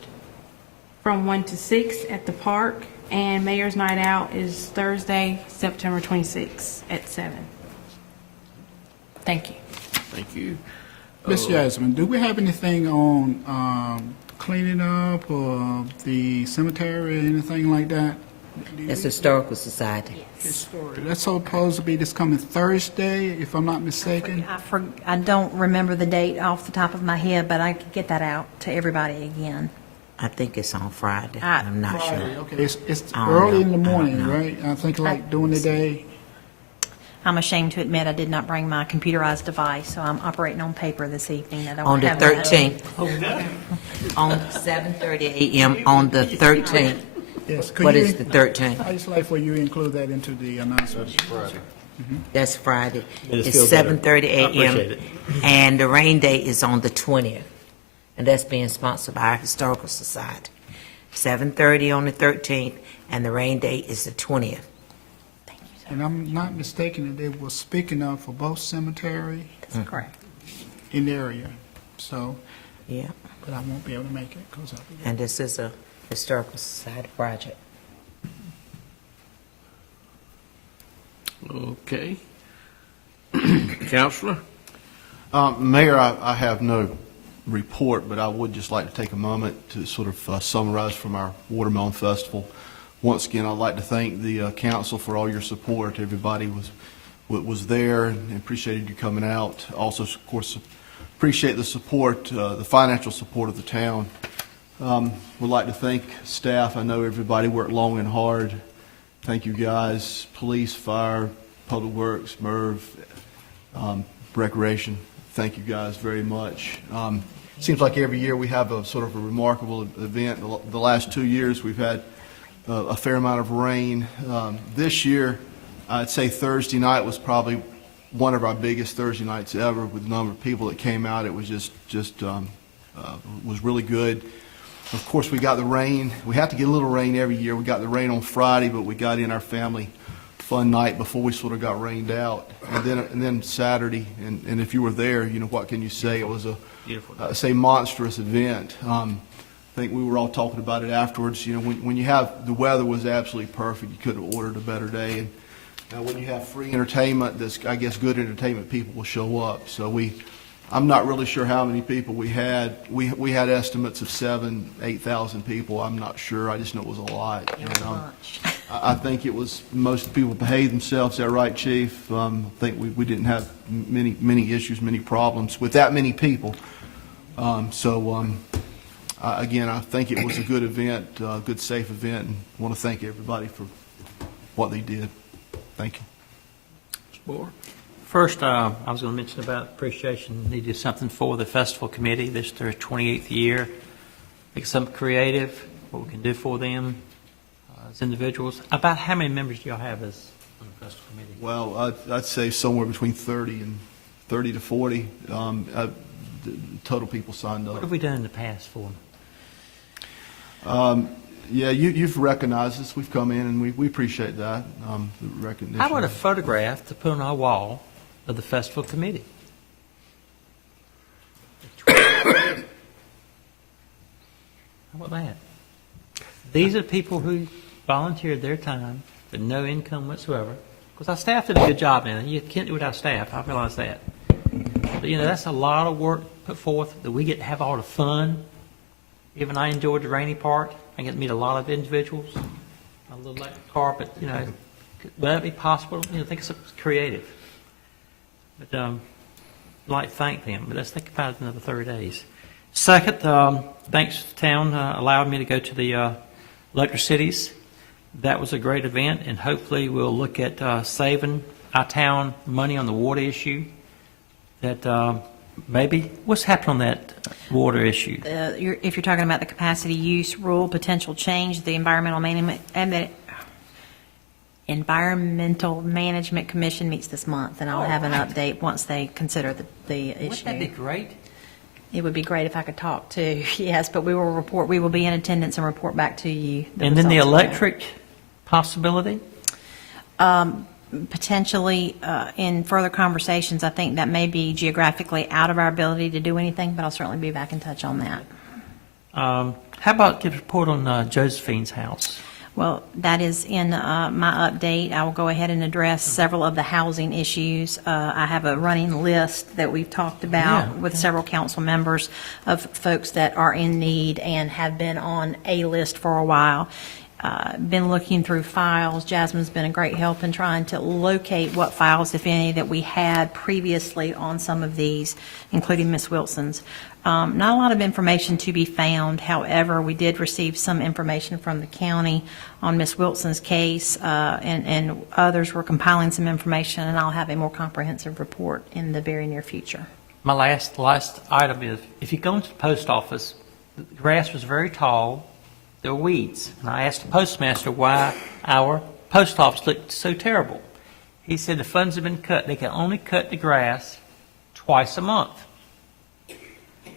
from 1 to 6 at the park. And Mayor's Night Out is Thursday, September 26th at 7. Thank you. Thank you. Miss Jasmine, do we have anything on cleaning up or the cemetery or anything like that? That's Historical Society. That's supposed to be this coming Thursday, if I'm not mistaken. I don't remember the date off the top of my head, but I could get that out to everybody again. I think it's on Friday. I'm not sure. Okay, it's I don't early know. in the I don't morning, know. right? I think like during the day. I'm ashamed to admit I did not bring my computerized device, so I'm operating on paper this evening. I don't On the have that. 13th. On 7:30 a.m. on the 13th. Yes. What is the 13th? I just like for you to include that into the announcement. That's Friday. Made us It's feel better. 7:30 I appreciate a.m. it. And the rain date is on the 20th. And that's being sponsored by our Historical Society. 7:30 on the 13th, and the rain date is the 20th. And I'm not mistaken that they were speaking of for both cemetery That's correct. in the area. So, Yeah. but I won't be able to make it because I'll be there. And this is a Historical Society project. Okay. Counselor? Mayor, I have no report, but I would just like to take a moment to sort of summarize from our Watermelon Festival. Once again, I'd like to thank the council for all your support. Everybody was there and appreciated you coming out. Also, of course, appreciate the support, the financial support of the town. Would like to thank staff. I know everybody worked long and hard. Thank you guys, police, fire, public works, MERV, recreation. Thank you guys very much. Seems like every year we have a sort of a remarkable event. The last 2 years we've had a fair amount of rain. This year, I'd say Thursday night was probably one of our biggest Thursday nights ever with the number of people that came out. It was was really good. Of course, we got the rain. We have to get a little rain every year. We got the rain on Friday, but we got in our family fun night before we sort of got rained out. And then Saturday, and if you were there, you know, what can you say? It was a monstrous event. I think we were all talking about it afterwards. You know, when you have, the weather was absolutely perfect. You couldn't have ordered a better day. And when you have free entertainment, that's, I guess, good entertainment, people will show up. So I'm not really sure how many people we had. We had estimates of 7,000, 8,000 people. I'm not sure. I just know it was a lot. And, I think it was, most people behaved themselves. Is that right, Chief? I think we didn't have many issues, many problems with that many people. Again, I think it was a good event, a good, safe event, and I want to thank everybody for what they did. Thank you. First, I was going to mention about appreciation. They did something for the festival committee. This is their 28th year. Think something creative, what we can do for them as individuals. About how many members do y'all have as on the festival committee? Well, I'd say somewhere between 30 to 40 total people signed up. What have we done in the past for them? Yeah, you've recognized us. We've come in, and we appreciate that, the recognition. How about a photograph to put on our wall of the festival committee? How about that? These are people who volunteered their time with no income whatsoever. Because our staff did a good job, man. You can't do it without staff. I realize that. But, you know, that's a lot of work put forth that we get to have all the fun. Even I enjoyed the rainy part. I get to meet a lot of individuals. A little like the car, but, you know, would that be possible? You know, I think it's creative. But I'd like to thank them. But let's think about it another 30 days. Second, thanks to town allowed me to go to the Electric Cities. That was a great event, and hopefully we'll look at saving our town money on the water issue. That maybe, what's happened on that water issue? If you're talking about the capacity use rule, potential change, the environmental management, and that Environmental Management Commission meets this month, and I'll have an update once they consider the issue. Wouldn't that be great? It would be great if I could talk too, yes, but we will be in attendance and report back to you. And then the results of that. electric possibility? Potentially, in further conversations, I think that may be geographically out of our ability to do anything, but I'll certainly be back in touch on that. How about the report on Josephine's house? Well, that is in my update. I will go ahead and address several of the housing issues. I have a running list that we've talked about with several council members of folks that are in need and have been on a list for a while. Been looking through files. Jasmine's been a great help in trying to locate what files, if any, that we had previously on some of these, including Miss Wilson's. Not a lot of information to be found. However, we did receive some information from the county on Miss Wilson's case, and others were compiling some information, and I'll have a more comprehensive report in the very near future. My last item is, if you go into the post office, the grass was very tall, there were weeds. And I asked the postmaster why our post office looked so terrible. He said the funds have been cut. They can only cut the grass twice a month.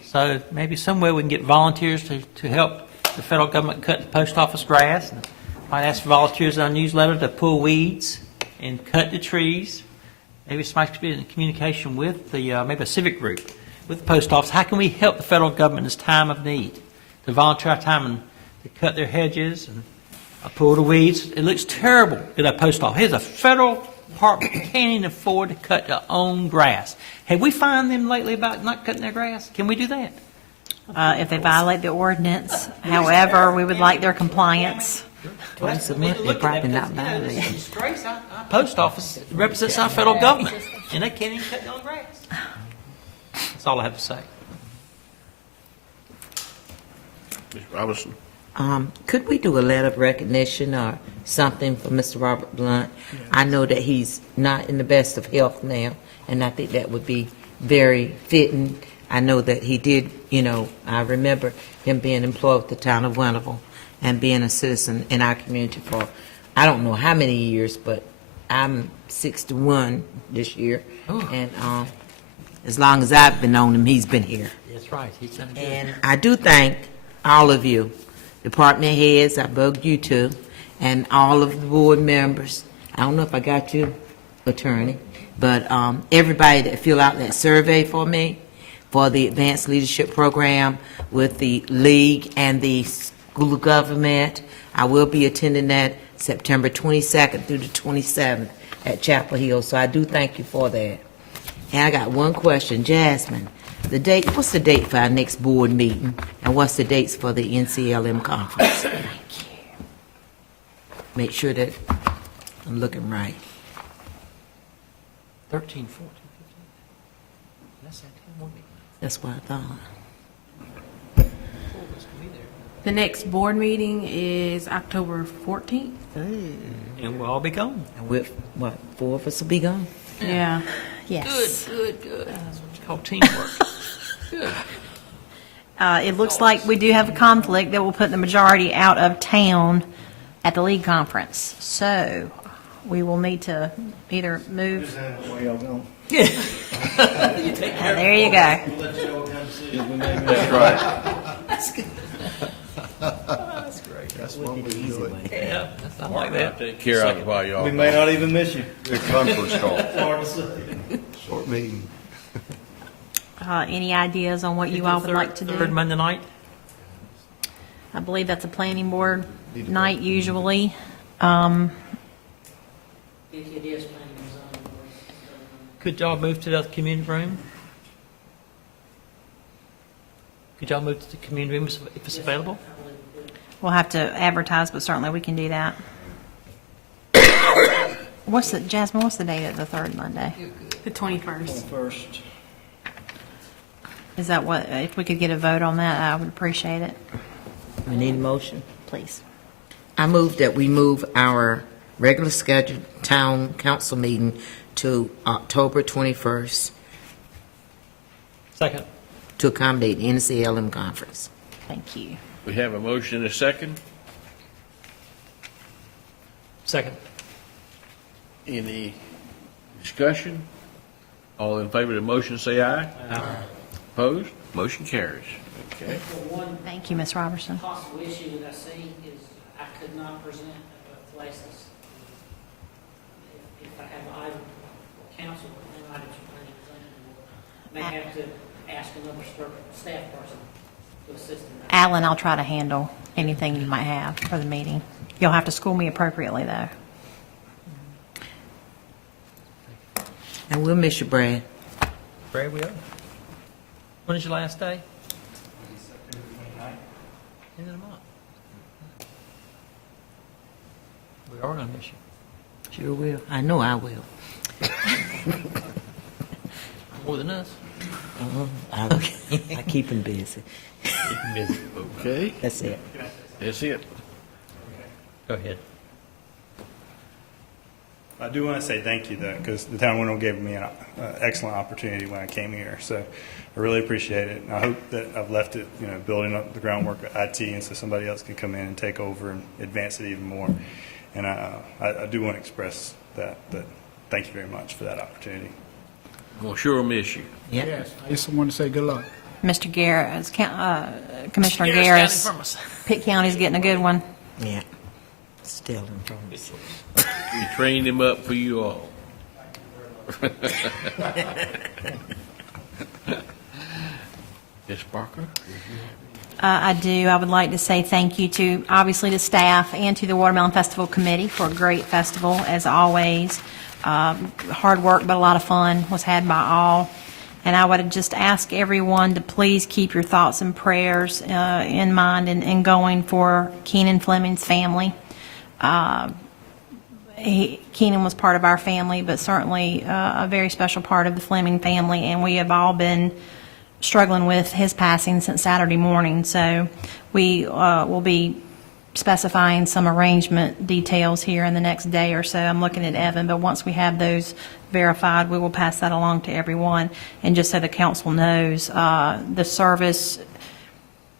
So maybe somewhere we can get volunteers to help the federal government cut the post office grass. And might ask volunteers on our newsletter to pull weeds and cut the trees. Maybe somebody could be in communication with the maybe a civic group with the post office. How can we help the federal government in this time of need to volunteer our time and to cut their hedges and pull the weeds? It looks terrible at a post office. Here's a federal department that can't even afford to cut their own grass. Have we fined them lately about not cutting their grass? Can we do that? If they violate the ordinance. However, we would like their compliance. Twice a month, they're probably not It's violating. a disgrace. Our post office represents our federal government, and they can't even cut their own grass. That's all I have to say. Ms. Robinson? Could we do a letter of recognition or something for Mr. Robert Blunt? I know that he's not in the best of health now, and I think that would be very fitting. I know that he did, I remember him being employed with the town of Winterville and being a citizen in our community for, I don't know how many years, but I'm 61 this year, and as long as I've been on him, he's been here. That's right. He's done good. And I do thank all of you, department heads, I bugged you too, and all of the board members. I don't know if I got you, attorney, but everybody that filled out that survey for me for the Advanced Leadership Program with the League and the School of Government. I will be attending that September 22nd through the 27th at Chapel Hill, so I do thank you for that. And I got one question, Jasmine. The date, what's the date for our next board meeting? And what's the dates for the NCLM conference? Thank you. Make sure that I'm looking right. 13, 14, 15. That's that 10 more meeting. That's what I thought. The next board meeting is October 14th. And we'll all be gone. And we're, what, 4 of us will be gone? Yeah. Yes. Good. That's what you call teamwork. Good. It looks like we do have a conflict that will put the majority out of town at the league conference. So we will need to either move. You take care There you go. That's right. That's great. That's one way to do it. Yeah, I like that. Take care of it while y'all. We may not even miss you. Good conference call. Hard to say. Short meeting. Any ideas on what you all would like to Third do? Monday night? I believe that's a planning board night usually. Could y'all move to the other community room? Could y'all move to the community room if it's available? We'll have to advertise, but certainly we can do that. Jasmine, what's the date of the third Monday? The 21st. First. Is that what, if we could get a vote on that, I would appreciate it. We need a motion. Please. I move that we move our regular scheduled town council meeting to October 21st Second. to accommodate the NCLM conference. Thank you. We have a motion and a second. Second. Any discussion? All in favor of the motion, say aye. Aye. Opposed? Motion carries. Okay. One Thank you, Ms. Robertson. possible issue that I see is I could not present places. If I have item for council, and items for planning and zoning, may have to ask another staff person to assist in that. Alan, I'll try to handle anything you might have for the meeting. You'll have to school me appropriately, though. And we'll miss you, Brad. Brad, we are. When is your last day? End of the month. We are going to miss you. Sure will. I know I will. More than us. I keep him busy. Keep him busy. Okay. That's it. That's it. Go ahead. I do want to say thank you, though, because the town of Winterville gave me an excellent opportunity when I came here. So I really appreciate it. And I hope that I've left it, building up the groundwork of IT, and so somebody else can come in and take over and advance it even more. And I do want to express that thank you very much for that opportunity. We'll sure miss you. Yep. Yes, I just want to say good luck. Mr. Garris, Commissioner Garris County from Garris, us. Pitt County's getting a good one. Yeah. Still in front of us. We trained him up for you all. Ms. Barker? I do. I would like to say thank you to, obviously, to staff and to the Watermelon Festival Committee for a great festival, as always. Hard work, but a lot of fun was had by all. And I would just ask everyone to please keep your thoughts and prayers in mind and going for Keenan Fleming's family. Keenan was part of our family, but certainly a very special part of the Fleming family, and we have all been struggling with his passing since Saturday morning. So we will be specifying some arrangement details here in the next day or so. I'm looking at Evan, but once we have those verified, we will pass that along to everyone. And just so the council knows, the service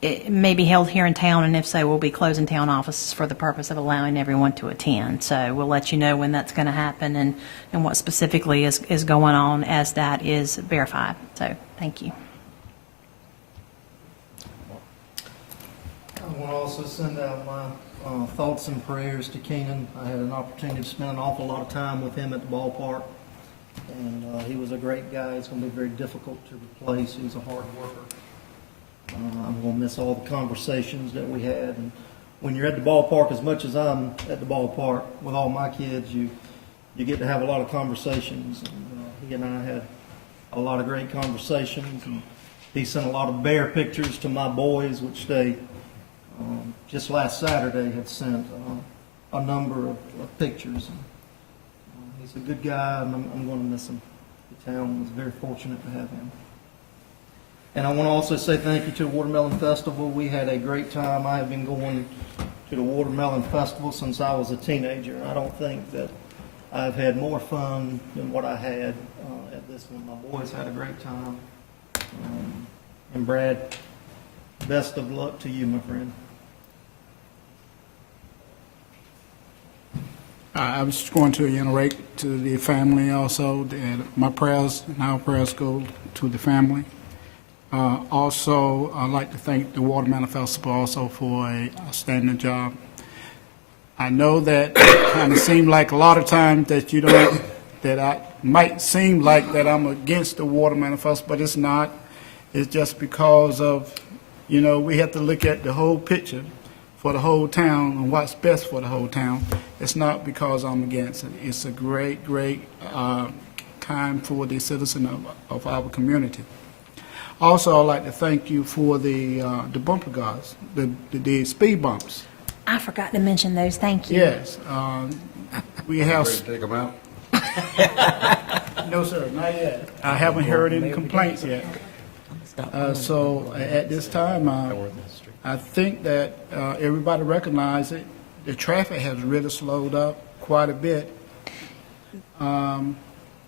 it may be held here in town, and if so, we'll be closing town offices for the purpose of allowing everyone to attend. So we'll let you know when that's going to happen and what specifically is going on as that is verified. So thank you. I want to also send out my thoughts and prayers to Keenan. I had an opportunity to spend an awful lot of time with him at the ballpark, and he was a great guy. He's going to be very difficult to replace. He was a hard worker. I'm going to miss all the conversations that we had. And when you're at the ballpark, as much as I'm at the ballpark with all my kids, you get to have a lot of conversations. And he and I had a lot of great conversations. And he sent a lot of bear pictures to my boys, which they just last Saturday had sent a number of pictures. And, he's a good guy, and I'm going to miss him. The town was very fortunate to have him. And I want to also say thank you to the Watermelon Festival. We had a great time. I have been going to the Watermelon Festival since I was a teenager. I don't think that I've had more fun than what I had at this one. My boys had a great time. And Brad, best of luck to you, my friend. I was going to reiterate to the family also that my prayers and our prayers go to the family. Also, I'd like to thank the Watermelon Festival also for a outstanding job. I know that it kind of seemed like a lot of times that you don't, that I might seem like that I'm against the Watermelon Festival, but it's not. It's just because of, we have to look at the whole picture for the whole town and what's best for the whole town. It's not because I'm against it. It's a great, great time for the citizens of our community. Also, I'd like to thank you for the bumper guards, the speed bumps. I forgot to mention those. Thank you. Yes. We have. Ready to take them out? No, sir, not yet. I haven't heard any complaints yet. So at this time, I think that everybody recognizes it. The traffic has really slowed up quite a bit. And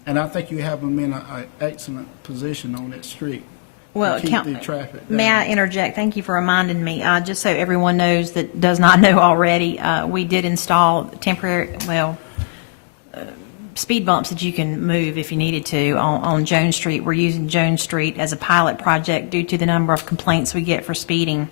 I think you have them in an excellent position on that street. Well, to keep the traffic down. May I interject? Thank you for reminding me. Just so everyone knows that does not know already, we did install temporary, speed bumps that you can move if you needed to on Jones Street. We're using Jones Street as a pilot project due to the number of complaints we get for speeding.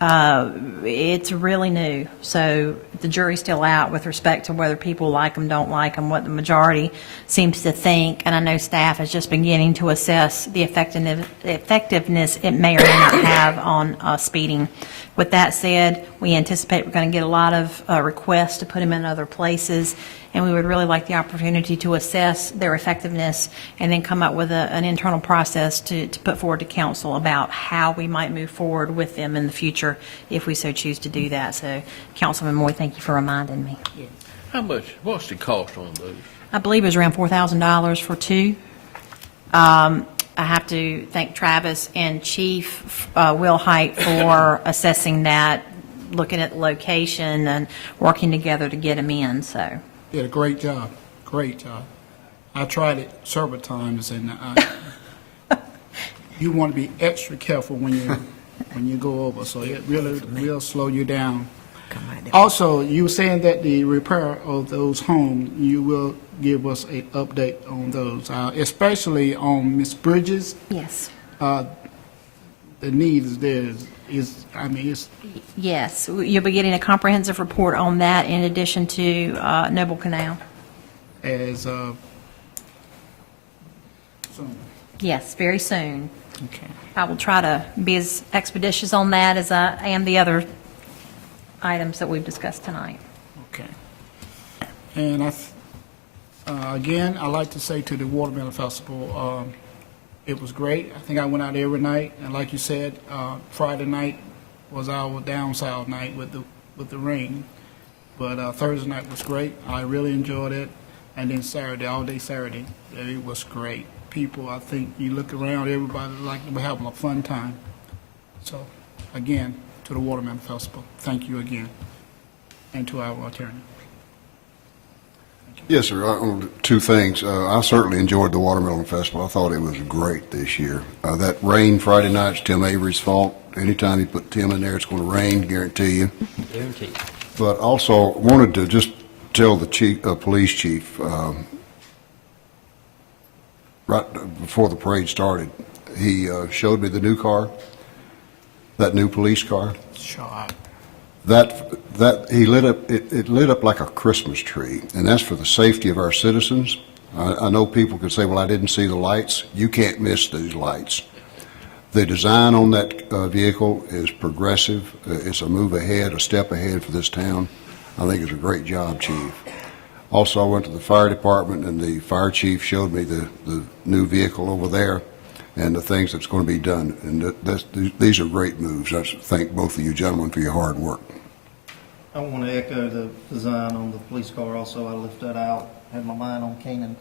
It's really new, so the jury's still out with respect to whether people like them, don't like them, what the majority seems to think. And I know staff is just beginning to assess the effectiveness it may or may not have on speeding. With that said, we anticipate we're going to get a lot of requests to put them in other places, and we would really like the opportunity to assess their effectiveness and then come up with an internal process to put forward to council about how we might move forward with them in the future if we so choose to do that. So, Councilman Moore, thank you for reminding me. What's the cost on those? I believe it was around $4,000 for two. I have to thank Travis and Chief Will Height for assessing that, looking at the location and working together to get them in. So Did a great job. Great job. I tried it several times, and you want to be extra careful when you go over, so it really will slow you down. Also, you were saying that the repair of those homes, you will give us an update on those, especially on Miss Bridges. yes. The need is there. It's Yes, you'll be getting a comprehensive report on that in addition to Noble Canal. as soon. Yes, very soon. Okay. I will try to be as expeditious on that as I am the other items that we've discussed tonight. Okay. And again, I'd like to say to the Watermelon Festival, it was great. I think I went out every night, and like you said, Friday night was our down south night with the rain, but Thursday night was great. I really enjoyed it, and then Saturday, all day Saturday, it was great. People, I think you look around, everybody like to be having a fun time. So, again, to the Watermelon Festival, thank you again, and to our attorney. Yes, sir. On two things. I certainly enjoyed the Watermelon Festival. I thought it was great this year. That rain Friday night's Tim Avery's fault. Anytime you put Tim in there, it's going to rain, guarantee you. Guaranteed. But also wanted to just tell the police chief, right before the parade started, he showed me the new car, that new police car. Sharp. That he lit up, it lit up like a Christmas tree, and that's for the safety of our citizens. I know people could say, well, I didn't see the lights. You can't miss these lights. The design on that vehicle is progressive. It's a move ahead, a step ahead for this town. I think it's a great job, Chief. Also, I went to the fire department, and the fire chief showed me the new vehicle over there and the things that's going to be done. And these are great moves. I thank both of you gentlemen for your hard work. I want to echo the design on the police car also. I left that out, had my mind on Keenan.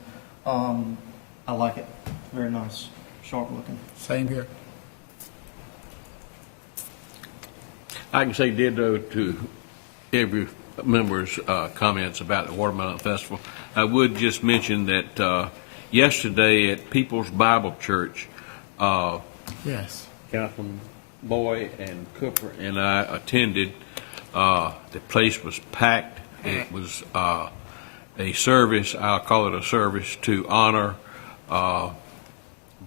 I like it. Very nice, sharp looking. Same here. I can say ditto to every member's comments about the Watermelon Festival. I would just mention that yesterday at People's Bible Church, Yes. Councilman Boyd and Cooper and I attended. The place was packed. It was a service, I'll call it a service, to honor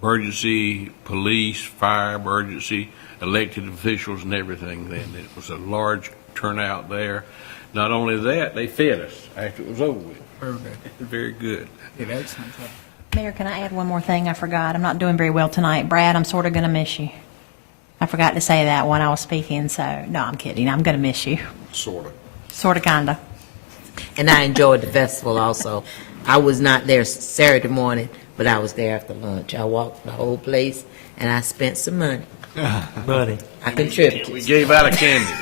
emergency, police, fire, emergency, elected officials and everything. And it was a large turnout there. Not only that, they fed us after it was over with. Very good. Very good. Did excellent job. Mayor, can I add one more thing? I forgot. I'm not doing very well tonight. Brad, I'm sort of going to miss you. I forgot to say that when I was speaking, so no, I'm kidding. I'm going to miss you. Sort of. Sort of, kind of. And I enjoyed the festival also. I was not there Saturday morning, but I was there after lunch. I walked the whole place, and I spent some money. Buddy. I contributed. We gave out a candy.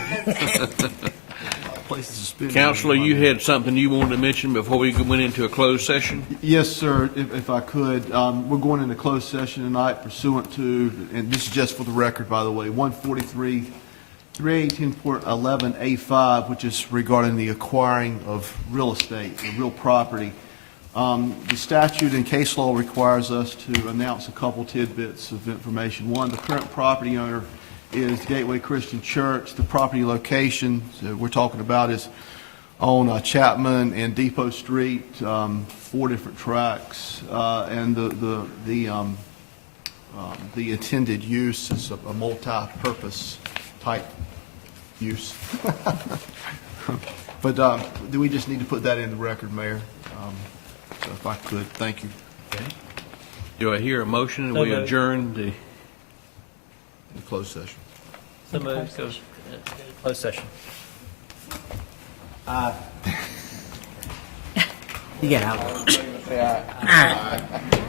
Counselor, you had something you wanted to mention before we went into a closed session? Yes, sir, if I could. We're going into closed session tonight pursuant to, and this is just for the record, by the way, 143, 318.11A5, which is regarding the acquiring of real estate, real property. The statute and case law requires us to announce a couple tidbits of information. One, the current property owner is Gateway Christian Church. The property location we're talking about is on Chapman and Depot Street, 4 different tracks, and the intended use is a multi-purpose type use. But do we just need to put that in the record, Mayor? So if I could, thank you. Okay. Do I hear a motion that So we moved. adjourn the? In the closed session. So moved, goes closed session. You get out. Say aye. Aye.